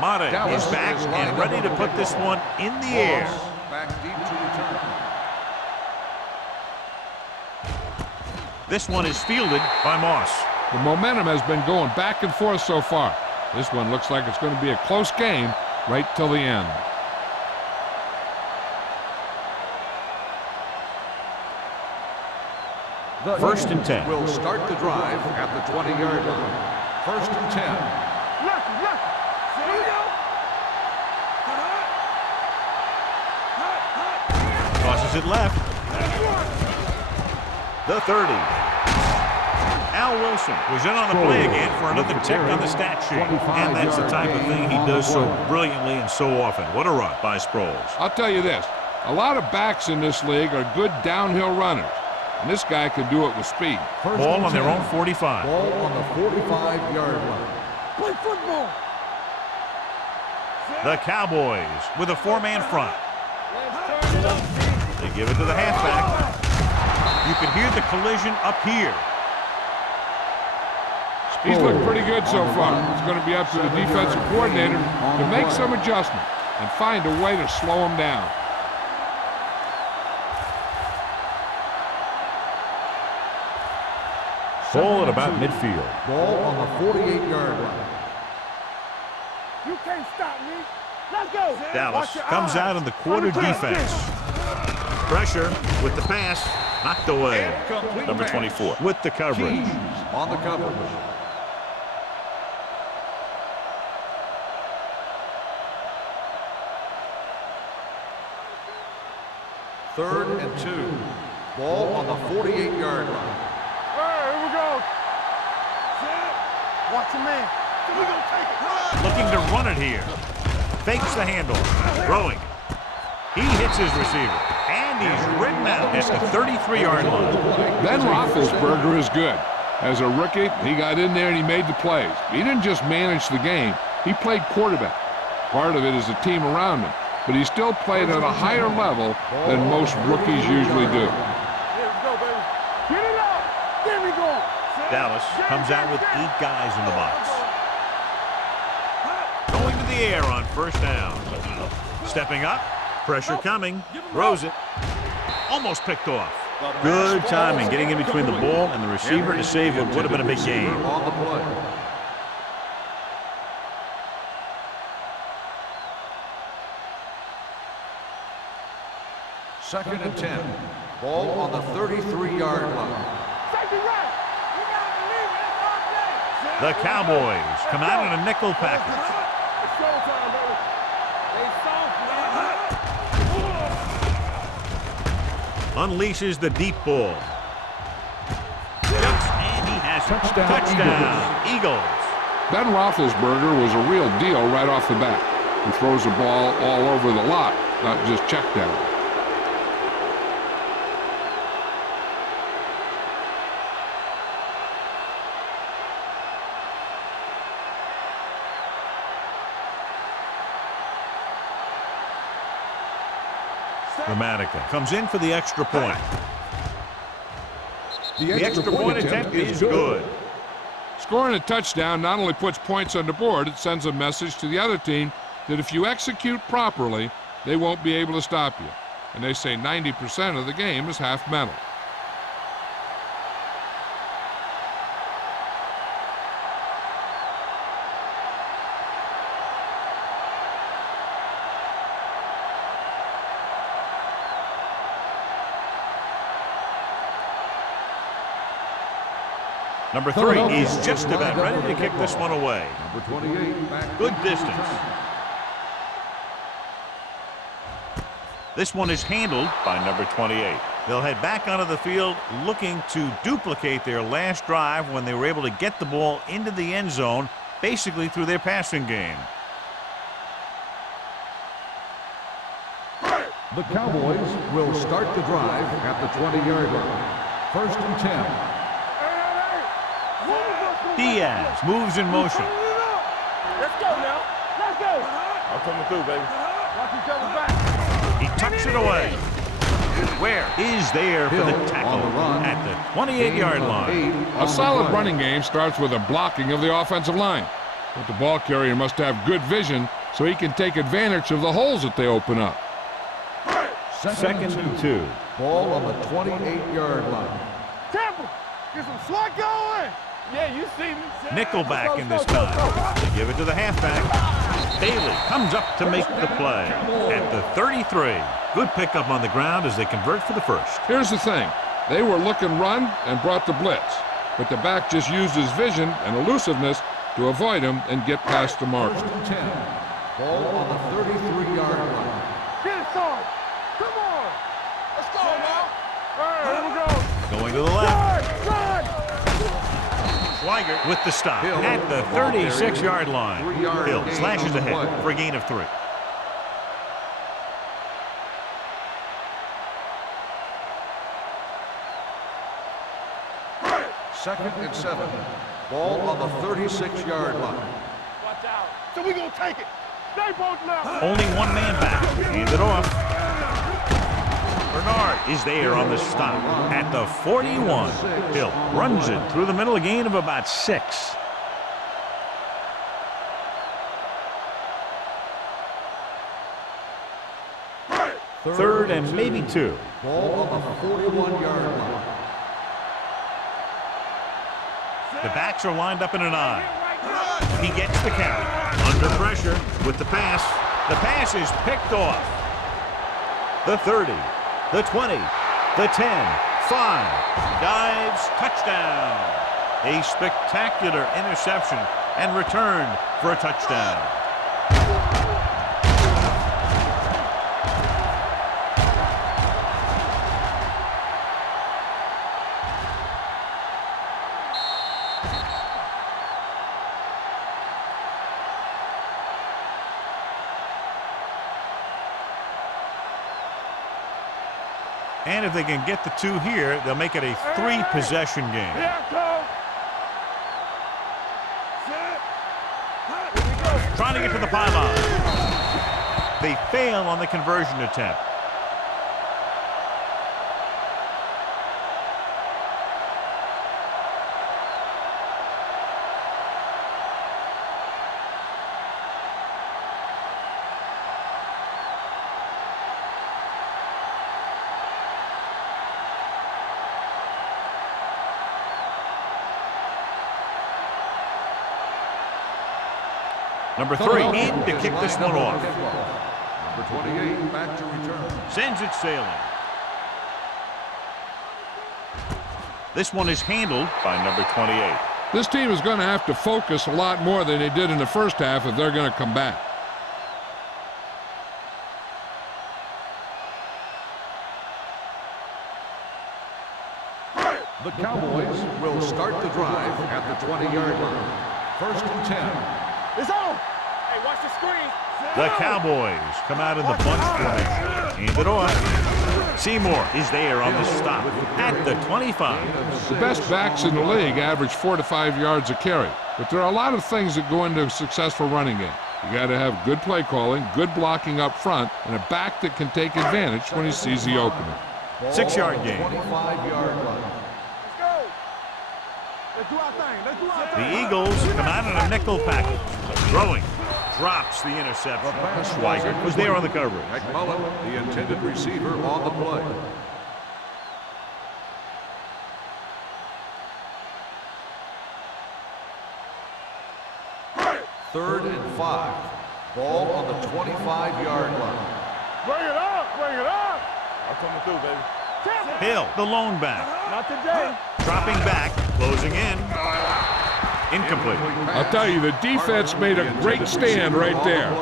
Mata is back and ready to put this one in the air. Back deep to return. This one is fielded by Moss. The momentum has been going back and forth so far. This one looks like it's going to be a close game right till the end. First and 10. Will start the drive at the 20-yard line. First and 10. Tosses it left. The 30. Al Wilson was in on the play again for another tick on the stat sheet. And that's the type of thing he does so brilliantly and so often. What a run by Sproles. I'll tell you this, a lot of backs in this league are good downhill runners, and this guy can do it with speed. Ball on their own 45. Ball on the 45-yard line. Play football. The Cowboys with a four-man front. They give it to the halfback. You can hear the collision up here. He's looked pretty good so far. It's going to be up to the defensive coordinator to make some adjustment and find a way to slow him down. Ball at about midfield. Ball on the 48-yard line. You can't stop me. Let's go. Dallas comes out in the quarter defense. Pressure with the pass. Knocked away. Number 24 with the coverage. Keys on the coverage. Third and 2. Ball on the 48-yard line. Here we go. Watch your man. We're going to take it. Looking to run it here. Fakes the handle. Throwing. He hits his receiver, and he's ridden out at the 33-yard line. Ben Roethlisberger is good. As a rookie, he got in there and he made the plays. He didn't just manage the game, he played quarterback. Part of it is the team around him, but he still played at a higher level than most rookies usually do. Dallas comes out with 8 guys in the box. Going to the air on first down. Stepping up, pressure coming, throws it, almost picked off. Good timing getting in between the ball and the receiver to save what would have been a big game. On the play. Second and 10. Ball on the 33-yard line. The Cowboys come out in a nickel package. Unleashes the deep ball. Jumps, and he has it. Touchdown, Eagles. Ben Roethlisberger was a real deal right off the bat. He throws the ball all over the lot, not just check down. Dramatica comes in for the extra point. The extra point attempt is good. Scoring a touchdown not only puts points on the board, it sends a message to the other team that if you execute properly, they won't be able to stop you. And they say 90% of the game is half mental. Number 3 is just about ready to kick this one away. Number 28. Back Good distance. This one is handled by number 28. They'll head back onto the field looking to duplicate their last drive when they were able to get the ball into the end zone, basically through their passing game. The Cowboys will start the drive at the 20-yard line. First and 10. Diaz moves in motion. Let's go now. Let's go. I'm coming through, baby. Watch each other back. He tucks it away. Where is there for the tackle at the 28-yard line. A solid running game starts with a blocking of the offensive line. But the ball carrier must have good vision so he can take advantage of the holes that they open up. Second and 2. Ball on the 28-yard line. Temple, get some slot going. Yeah, you see me. Nickelback in this time. They give it to the halfback. Bailey comes up to make the play at the 33. Good pickup on the ground as they convert for the first. Here's the thing. They were looking run and brought the blitz. But the back just used his vision and elusiveness to avoid him and get past the mark. First and 10. Ball on the 33-yard line. Get it, son. Come on. Let's go, now. All right, here we go. Going to the left. Run. Schweiger with the stop at the 36-yard line. Hill slashes ahead for a gain of 3. Second and 7. Ball on the 36-yard line. Watch out. So we gonna take it. Stay both now. Only one man back. Hand it off. Bernard is there on the stop at the 41. Hill runs it through the middle, a gain of about 6. Third and maybe 2. Ball on the 41-yard line. The backs are lined up in an I. He gets the count. Under pressure with the pass. The pass is picked off. The 30. The 20, the 10, 5, dives, touchdown. A spectacular interception and returned for a touchdown. And if they can get the 2 here, they'll make it a 3-possession game. Here I come. Trying to get to the pylon. They fail on the conversion attempt. Number 3 in to kick this one off. Number 28 back to return. Sends it sailing. This one is handled by number 28. This team is going to have to focus a lot more than they did in the first half if they're going to come back. The Cowboys will start the drive at the 20-yard line. 1st and 10. It's on. Hey, watch the screen. The Cowboys come out in the bunch formation. Hand it off. Seymour is there on the stop at the 25. The best backs in the league average 4 to 5 yards a carry, but there are a lot of things that go into a successful running game. You got to have good play calling, good blocking up front, and a back that can take advantage when he sees the opening. 6-yard gain. 25-yard line. Let's go. Let's do our thing. Let's do our thing. The Eagles come out in a nickel package. Throwing. Drops the interception. Schweigert was there on the coverage. McMullen, the intended receiver, on the play. Third and 5. Ball on the 25-yard line. Bring it up. Bring it up. I'm coming through, baby. Hill, the lone back. Not today. Dropping back. Closing in. Incomplete. I'll tell you, the defense made a great stand right there.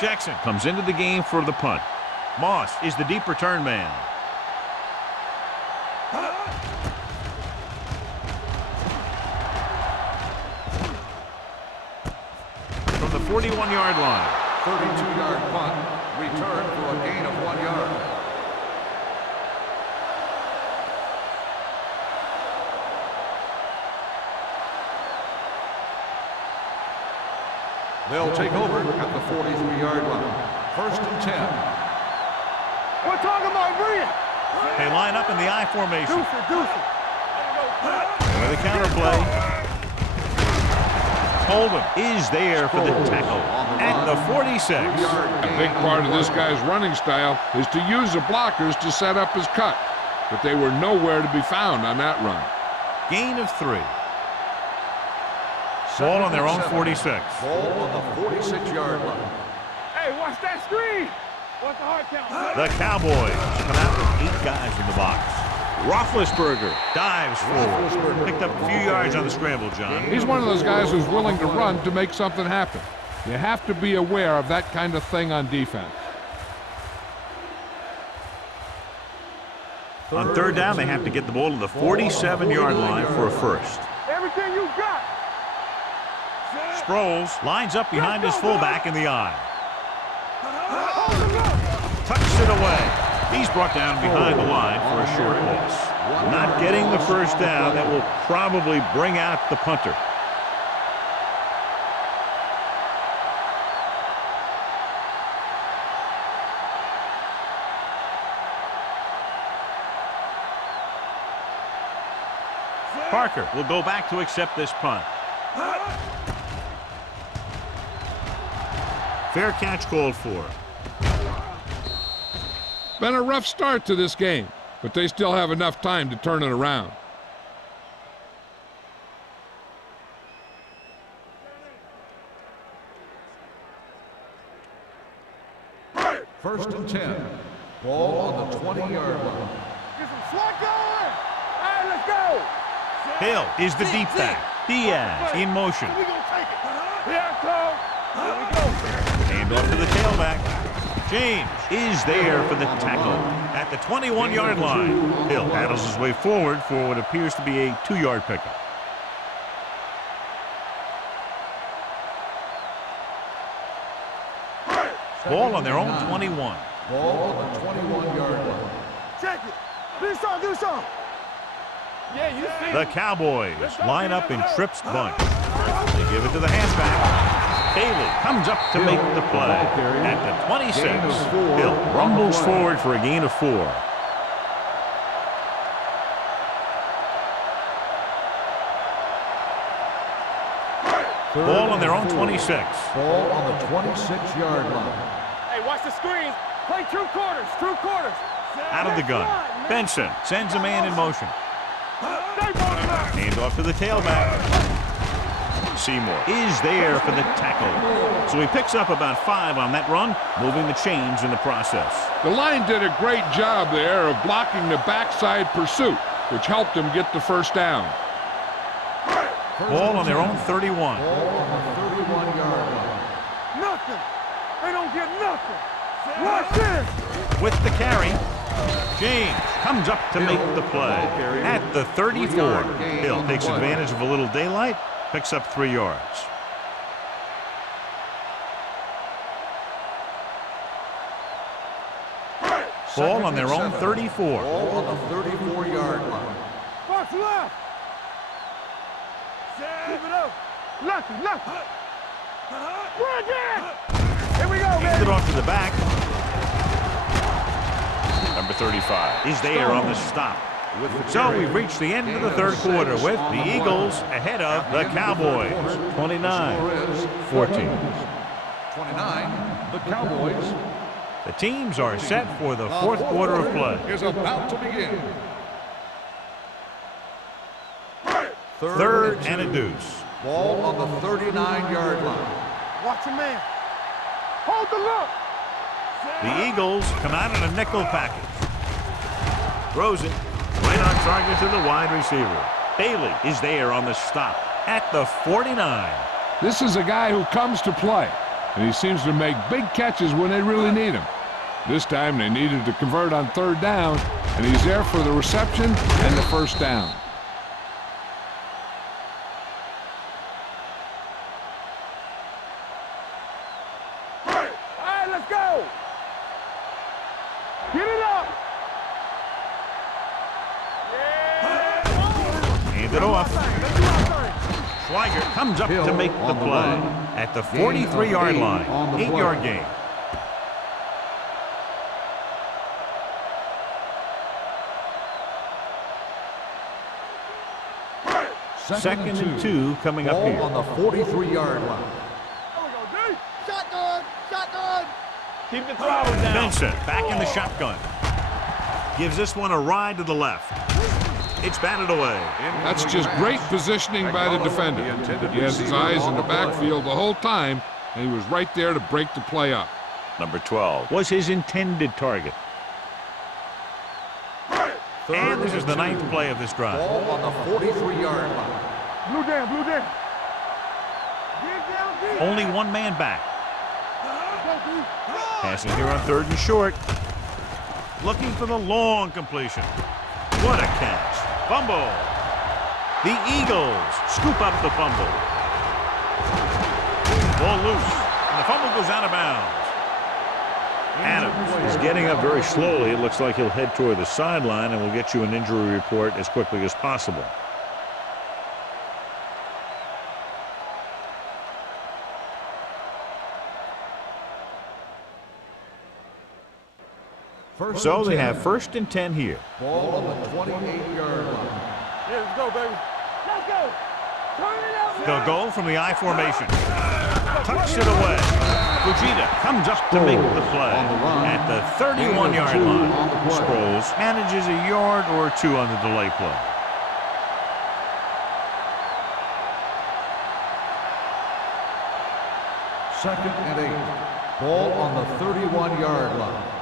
Jackson comes into the game for the punt. Moss is the deep return man. From the 41-yard line. 32-yard punt. Return for a gain of 1 yard. They'll take over at the 43-yard line. 1st and 10. We're talking about brilliant. They line up in the I formation. Deuce it. With a counter play. Holden is there for the tackle at the 46. A big part of this guy's running style is to use the blockers to set up his cut, but they were nowhere to be found on that run. Gain of 3. Ball on their own 46. Ball on the 46-yard line. Hey, watch that screen. Watch the hard count. The Cowboys come out with 8 guys in the box. Roethlisberger dives forward. Picked up a few yards on the scramble, John. He's one of those guys who's willing to run to make something happen. You have to be aware of that kind of thing on defense. On 3rd down, they have to get the ball to the 47-yard line for a first. Everything you got. Sproles lines up behind his fullback in the I. Tucks it away. He's brought down behind the line for a short loss. Not getting the first down. That will probably bring out the punter. Parker will go back to accept this punt. Fair catch called for. Been a rough start to this game, but they still have enough time to turn it around. First and 10. Ball on the 20-yard line. Get some slack going. All right, let's go. Hill is the deep back. Diaz in motion. We gonna take it. Here I come. Here we go. Hand off to the tailback. James is there for the tackle at the 21-yard line. Hill paddles his way forward for what appears to be a 2-yard pickup. Ball on their own 21. Ball on the 21-yard line. Check it. Do something. Yeah, you see. The Cowboys line up in trips bunch. They give it to the halfback. Bailey comes up to make the play at the 26. Hill rumbles forward for a gain of 4. Ball on their own 26. Ball on the 26-yard line. Hey, watch the screens. Play true quarters. Out of the gun. Benson sends a man in motion. Hand off to the tailback. Seymour is there for the tackle. So he picks up about 5 on that run, moving the chains in the process. The line did a great job there of blocking the backside pursuit, which helped him get the first down. Ball on their own 31. Ball on the 31-yard line. Nothing. They don't get nothing. Watch this. With the carry, James comes up to make the play at the 34. Hill takes advantage of a little daylight, picks up 3 yards. Ball on their own 34. Ball on the 34-yard line. Watch left. Keep it up. Left. Bring it. Here we go, Hands baby. it off to the back. Number 35 is there on the stop. So we've reached the end of the third quarter with the Eagles ahead of the Cowboys. 29-14. 29, the Cowboys. The teams are set for the fourth quarter of play. Is about to begin. Third and a deuce. Ball on the 39-yard line. Watch your man. Hold the look. The Eagles come out in a nickel package. Throws it right on target to the wide receiver. Bailey is there on the stop at the 49. This is a guy who comes to play, and he seems to make big catches when they really need him. This time they needed to convert on third down, and he's there for the reception and the first down. All right, let's go. Get it up. Hand it off. Schweiger comes up to make the play at the 43-yard line. 8-yard gain. Second and 2 coming up here. On the 43-yard line. Shotgun. Keep the throttle down. Benson back in the shotgun. Gives this one a ride to the left. It's batted away. That's just great positioning by the defender. He has his eyes in the backfield the whole time, and he was right there to break the play up. Number 12 was his intended target. And this is the 9th play of this drive. Ball on the 43-yard line. Blue down. Get down deep. Only one man back. Passing here on 3rd and short. Looking for the long completion. What a catch. Fumble. The Eagles scoop up the fumble. Ball loose. And the fumble goes out of bounds. Adams is getting up very slowly. It looks like he'll head toward the sideline, and we'll get you an injury report as quickly as possible. So they have 1st and 10 here. Ball on the 28-yard line. Yeah, let's go, baby. Let's go. Turn it up. They'll go from the I formation. Tucks it away. Fujita comes up to make the play at the 31-yard line. Sproles manages a yard or 2 on the delay play. Second and 8. Ball on the 31-yard line.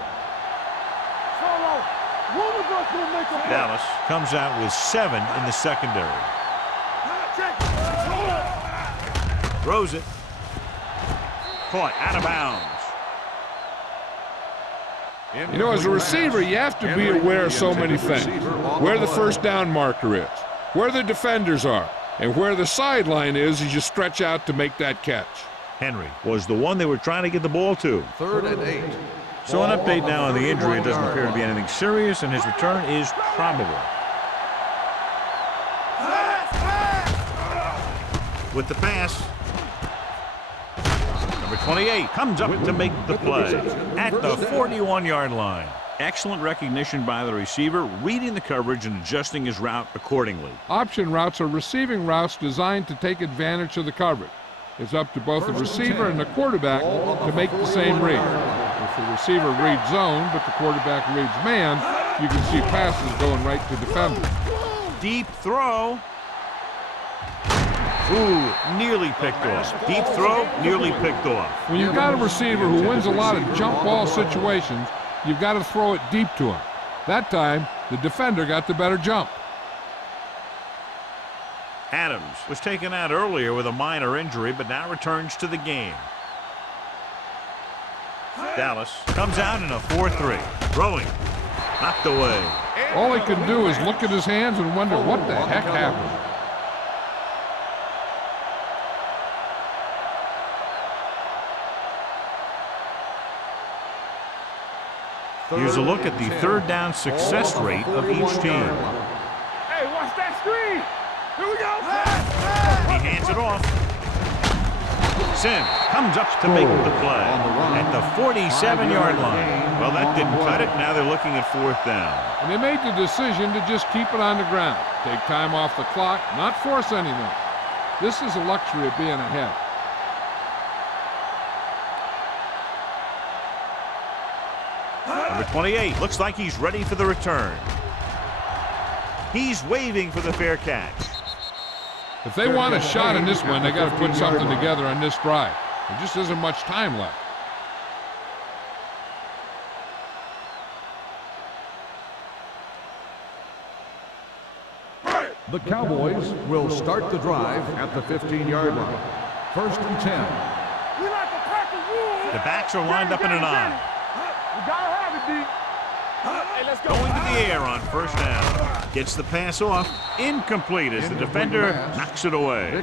Dallas comes out with 7 in the secondary. Throws it. Caught out of bounds. You know, as a receiver, you have to be aware of so many things. Where the first down marker is, where the defenders are, and where the sideline is as you stretch out to make that catch. Henry was the one they were trying to get the ball to. 3rd and 8. So an update now on the injury. It doesn't appear to be anything serious, and his return is probable. With the pass. Number 28 comes up to make the play at the 41-yard line. Excellent recognition by the receiver, reading the coverage and adjusting his route accordingly. Option routes are receiving routes designed to take advantage of the coverage. It's up to both the receiver and the quarterback to make the same read. If the receiver reads zone, but the quarterback reads man, you can see passes going right to defenders. Deep throw. Ooh, nearly picked off. Deep throw, nearly picked off. When you've got a receiver who wins a lot of jump ball situations, you've got to throw it deep to him. That time, the defender got the better jump. Adams was taken out earlier with a minor injury, but now returns to the game. Dallas comes out in a 4-3. Throwing. Knocked away. All he can do is look at his hands and wonder what the heck happened. Here's a look at the third down success rate of each team. Hey, watch that screen. Here we go. He hands it off. Sims comes up to make the play at the 47-yard line. Well, that didn't cut it. Now they're looking at 4th down. And they made the decision to just keep it on the ground. Take time off the clock, not force anything. This is the luxury of being ahead. Number 28 looks like he's ready for the return. He's waving for the fair catch. If they want a shot in this one, they got to put something together on this drive. There just isn't much time left. The Cowboys will start the drive at the 15-yard line. 1st and 10. We like to crack the wood. The backs are lined up in an eye. We gotta have it, D. Hey, let's go. Going to the air on 1st down. Gets the pass off. Incomplete as the defender knocks it away.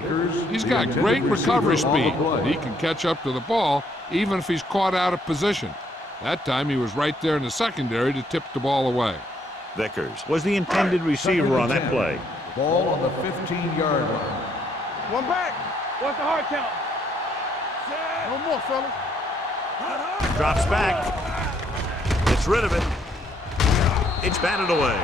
He's got great recovery speed. He can catch up to the ball even if he's caught out of position. That time he was right there in the secondary to tip the ball away. Vickers was the intended receiver on that play. Ball on the 15-yard line. One back. What's the hard count? No more, fellas. Drops back. Gets rid of it. It's batted away.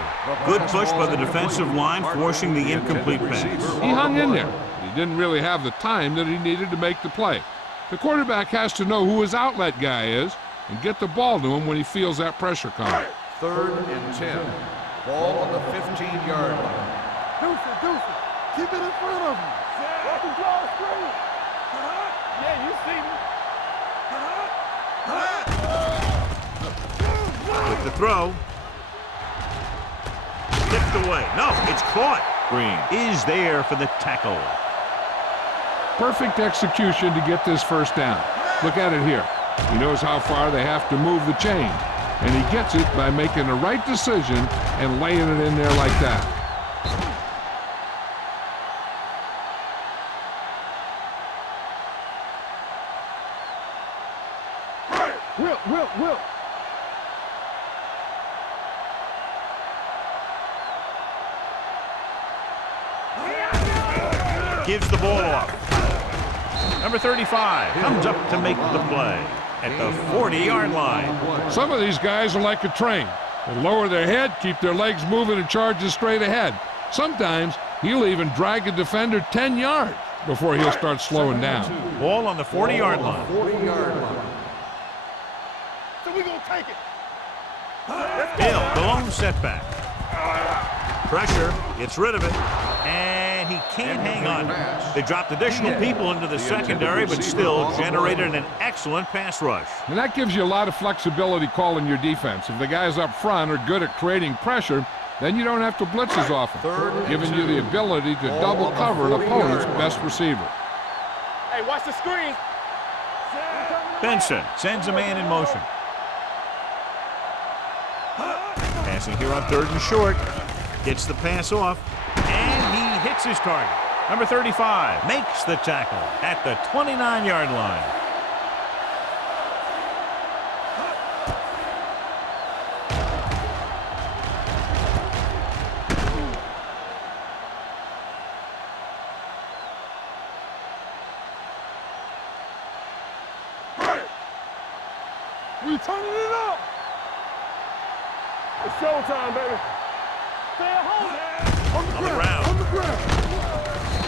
Good push by the defensive line, forcing the incomplete pass. He hung in there. He didn't really have the time that he needed to make the play. The quarterback has to know who his outlet guy is and get the ball to him when he feels that pressure coming. 3rd and 10. Ball on the 15-yard line. Deuce. Keep it in front of him. Let him draw a screen. Yeah, you see me. With the throw. Tipped away. No, it's caught. Green is there for the tackle. Perfect execution to get this 1st down. Look at it here. He knows how far they have to move the chain, and he gets it by making the right decision and laying it in there like that. Will. Gives the ball off. Number 35 comes up to make the play at the 40-yard line. Some of these guys are like a train. They lower their head, keep their legs moving, and charge straight ahead. Sometimes he'll even drag a defender 10 yards before he'll start slowing down. Ball on the 40-yard line. 40-yard line. So we gonna take it. Bill, the lone setback. Pressure, gets rid of it, and he can't hang on. They dropped additional people into the secondary, but still generated an excellent pass rush. And that gives you a lot of flexibility calling your defense. If the guys up front are good at creating pressure, then you don't have to blitz as often, giving you the ability to double cover an opponent's best receiver. Hey, watch the screen. Benson sends a man in motion. Passing here on 3rd and short. Gets the pass off, and he hits his target. Number 35 makes the tackle at the 29-yard line. We turning it up. It's showtime, baby. Stay at home. On the ground.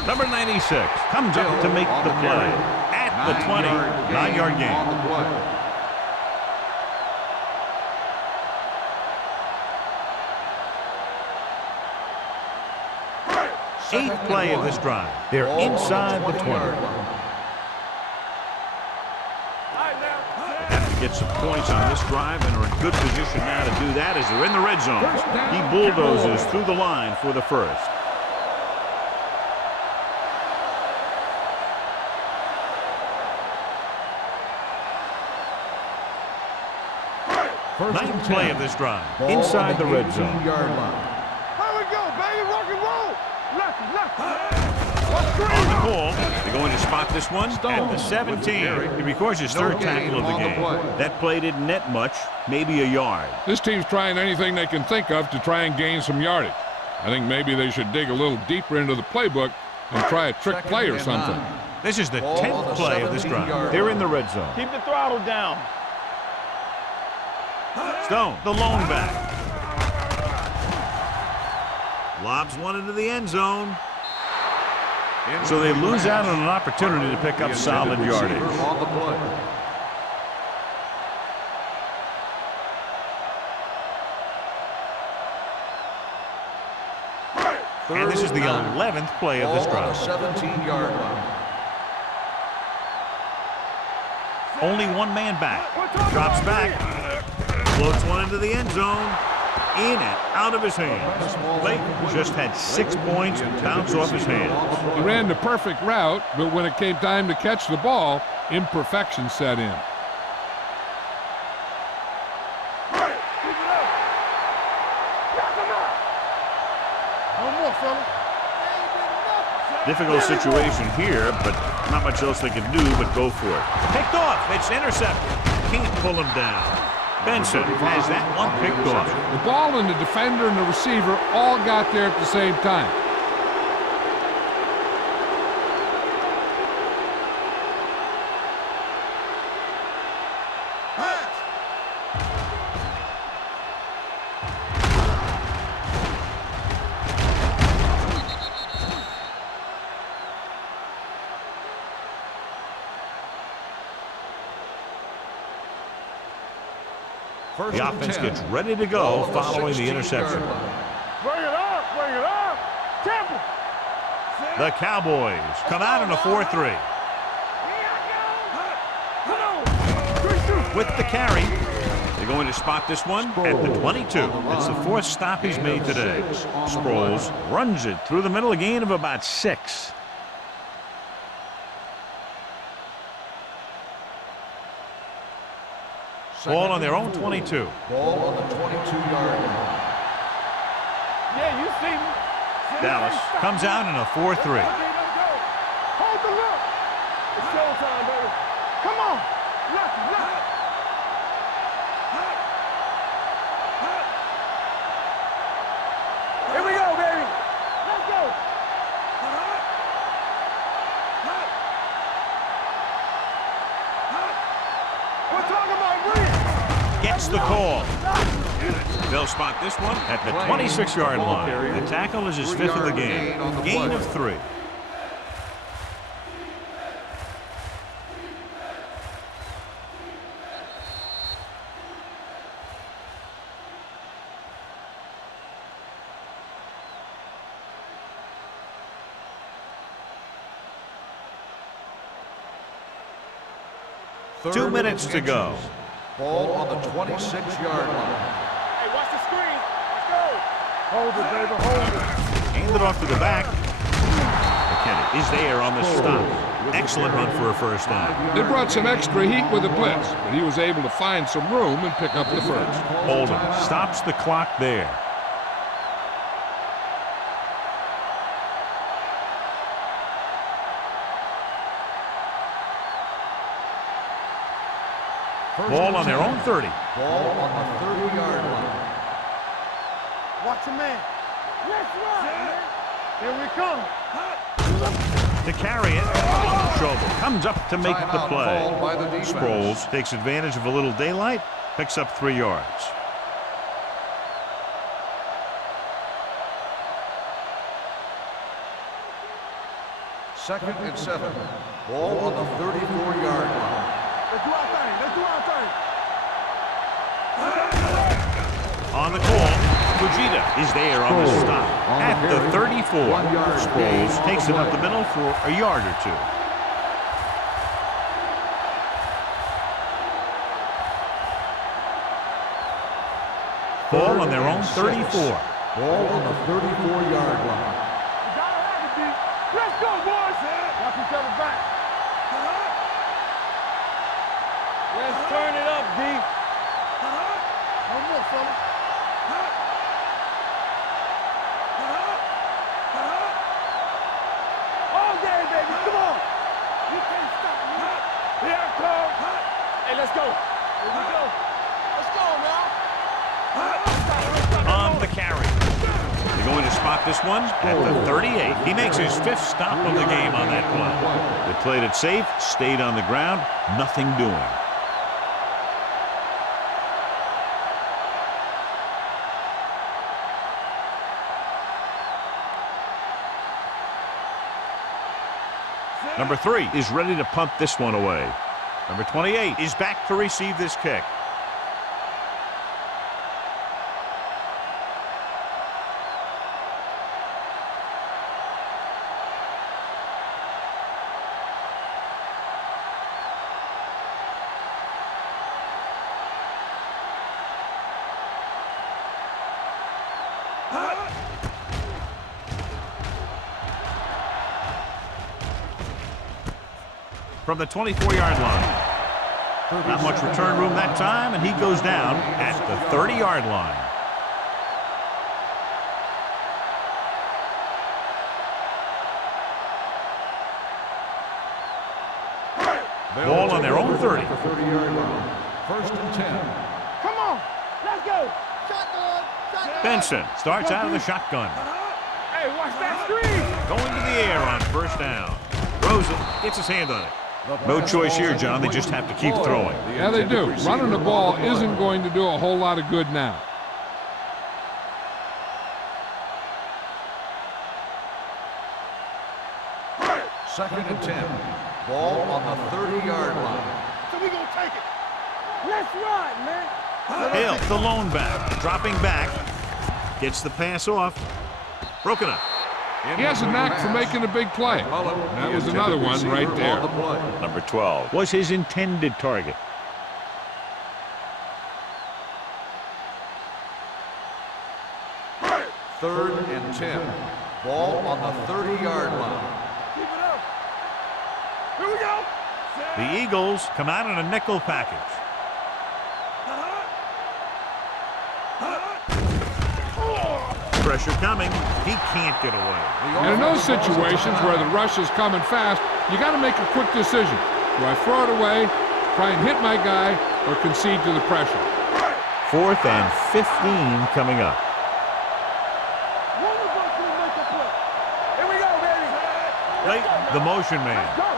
Number 96 comes up to make the play at the 20. 9-yard gain. 8th play of this drive. They're inside the 20. Get some points on this drive and are in good position now to do that as they're in the red zone. He bulldozes through the line for the first. Ninth play of this drive. Inside the red zone. Here we go, baby. Rock and roll. Left. On the call, they're going to spot this one at the 17. It records his 3rd tackle of the game. That play didn't net much, maybe a yard. This team's trying anything they can think of to try and gain some yardage. I think maybe they should dig a little deeper into the playbook and try a trick play or something. This is the 10th play of this drive. They're in the red zone. Keep the throttle down. Stone, the lone back. Lobs one into the end zone. So they lose out on an opportunity to pick up solid yardage. And this is the 11th play of this drive. 17-yard line. Only one man back. Drops back. Floats one into the end zone. In and out of his hands. Blake just had 6 points bounce off his hands. He ran the perfect route, but when it came time to catch the ball, imperfection set in. Difficult situation here, but not much else they can do but go for it. Picked off. It's intercepted. Can't pull him down. Benson has that one picked off. The ball and the defender and the receiver all got there at the same time. The offense gets ready to go following the interception. Bring it up. Temple. The Cowboys come out in a 4-3. With the carry, they're going to spot this one at the 22. It's the 4th stop he's made today. Sproles runs it through the middle, a gain of about 6. Ball on their own 22. Ball on the 22-yard line. Yeah, you see me. Dallas comes out in a 4-3. Hold the look. It's showtime, baby. Come on. Left. Here we go, baby. Let's go. We're talking about green. Gets the call. They'll spot this one at the 26-yard line. The tackle is his 5th of the game. Gain of 3. Third 2 minutes to go. Ball on the 26-yard line. Hey, watch the screen. Let's go. Hold it, baby. Hold it. Hand it off to the back. McKinney is there on the stop. Excellent run for a first down. They brought some extra heat with the blitz, but he was able to find some room and pick up the first. Holding stops the clock there. Ball on their own 30. Ball on the 30-yard line. Watch a man. Let's run, man. Here we come. To carry it, Schobel comes up to make the Timeout called by the play. defense. Sproles takes advantage of a little daylight, picks up 3 yards. Second and 7. Ball on the 34-yard line. Let's do our thing. Let's do our thing. On the call, Fujita is there on the stop at the 34. Sproles takes it up the middle for a yard or 2. Ball on their own 34. Ball on the 34-yard line. You gotta have it, D. Let's go, boys. Watch each other back. Let's turn it up, D. No more, fella. All day, baby. Come on. You can't stop me. Here I come. Hey, let's go. Here we go. Let's go now. On the carry. They're going to spot this one at the 38. He makes his 5th stop of the game on that play. They played it safe, stayed on the ground, nothing doing. Number 3 is ready to punt this one away. Number 28 is back to receive this kick. From the 24-yard line. Not much return room that time, and he goes down at the 30-yard line. Ball on their own 30. 30-yard line. First and 10. Come on. Let's go. Shotgun. Shotgun. Benson starts out of the shotgun. Hey, watch that screen. Going to the air on first down. Throws it, gets his hand on it. No choice here, John. They just have to keep throwing. Yeah, they do. Running the ball isn't going to do a whole lot of good now. Second and 10. Ball on the 30-yard line. So we gonna take it. Let's ride, man. Hill, the lone back, dropping back. Gets the pass off. Broken up. He has a knack for making a big play. That was another one right there. Number 12 was his intended target. Third and 10. Ball on the 30-yard line. Keep it up. Here we go. The Eagles come out in a nickel package. Pressure coming. He can't get away. And in those situations where the rush is coming fast, you got to make a quick decision. Do I throw it away, try and hit my guy, or concede to the pressure? 4th and 15 coming up. One of us will make a play. Here we go, baby. Late, the motion man. Go.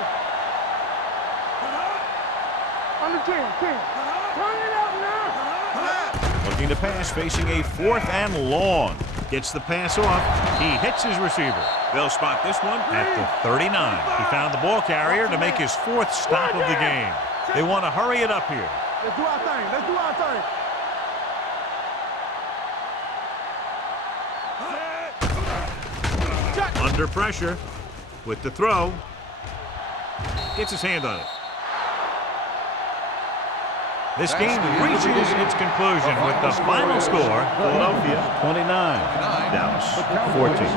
Under 10. Turn it up now. Looking to pass, facing a 4th and long. Gets the pass off. He hits his receiver. They'll spot this one at the 39. He found the ball carrier to make his 4th stop of the game. They want to hurry it up here. Let's do our thing. Let's do our thing. Under pressure with the throw. Gets his hand on it. This game reaches its conclusion with the final score, Philadelphia 29, Dallas 14.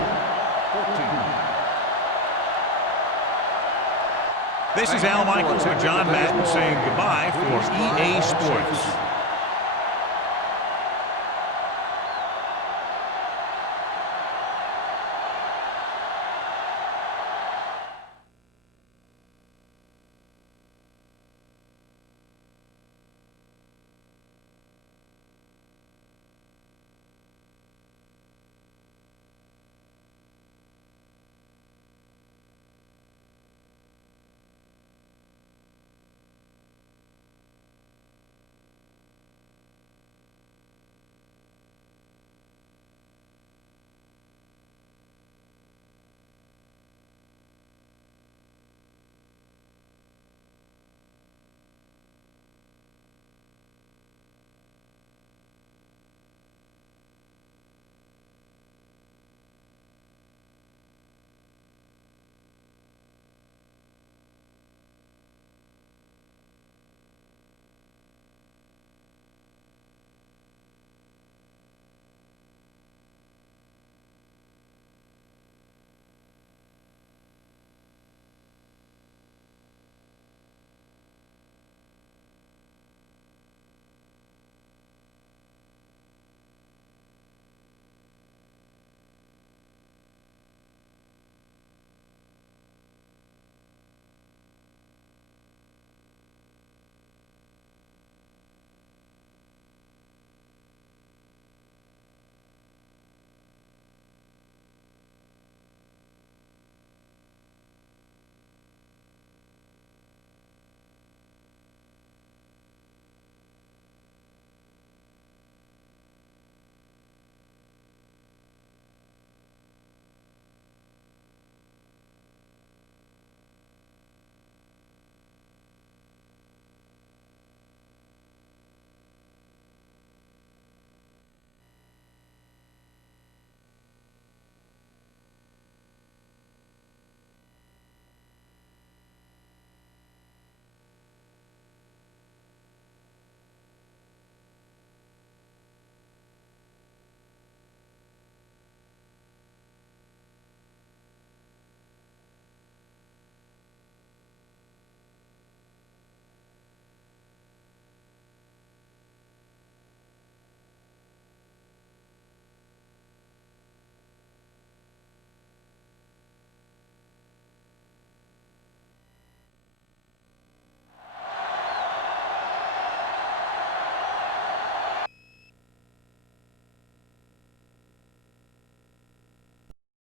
This is Al Michaels with John Madden saying goodbye for EA Sports.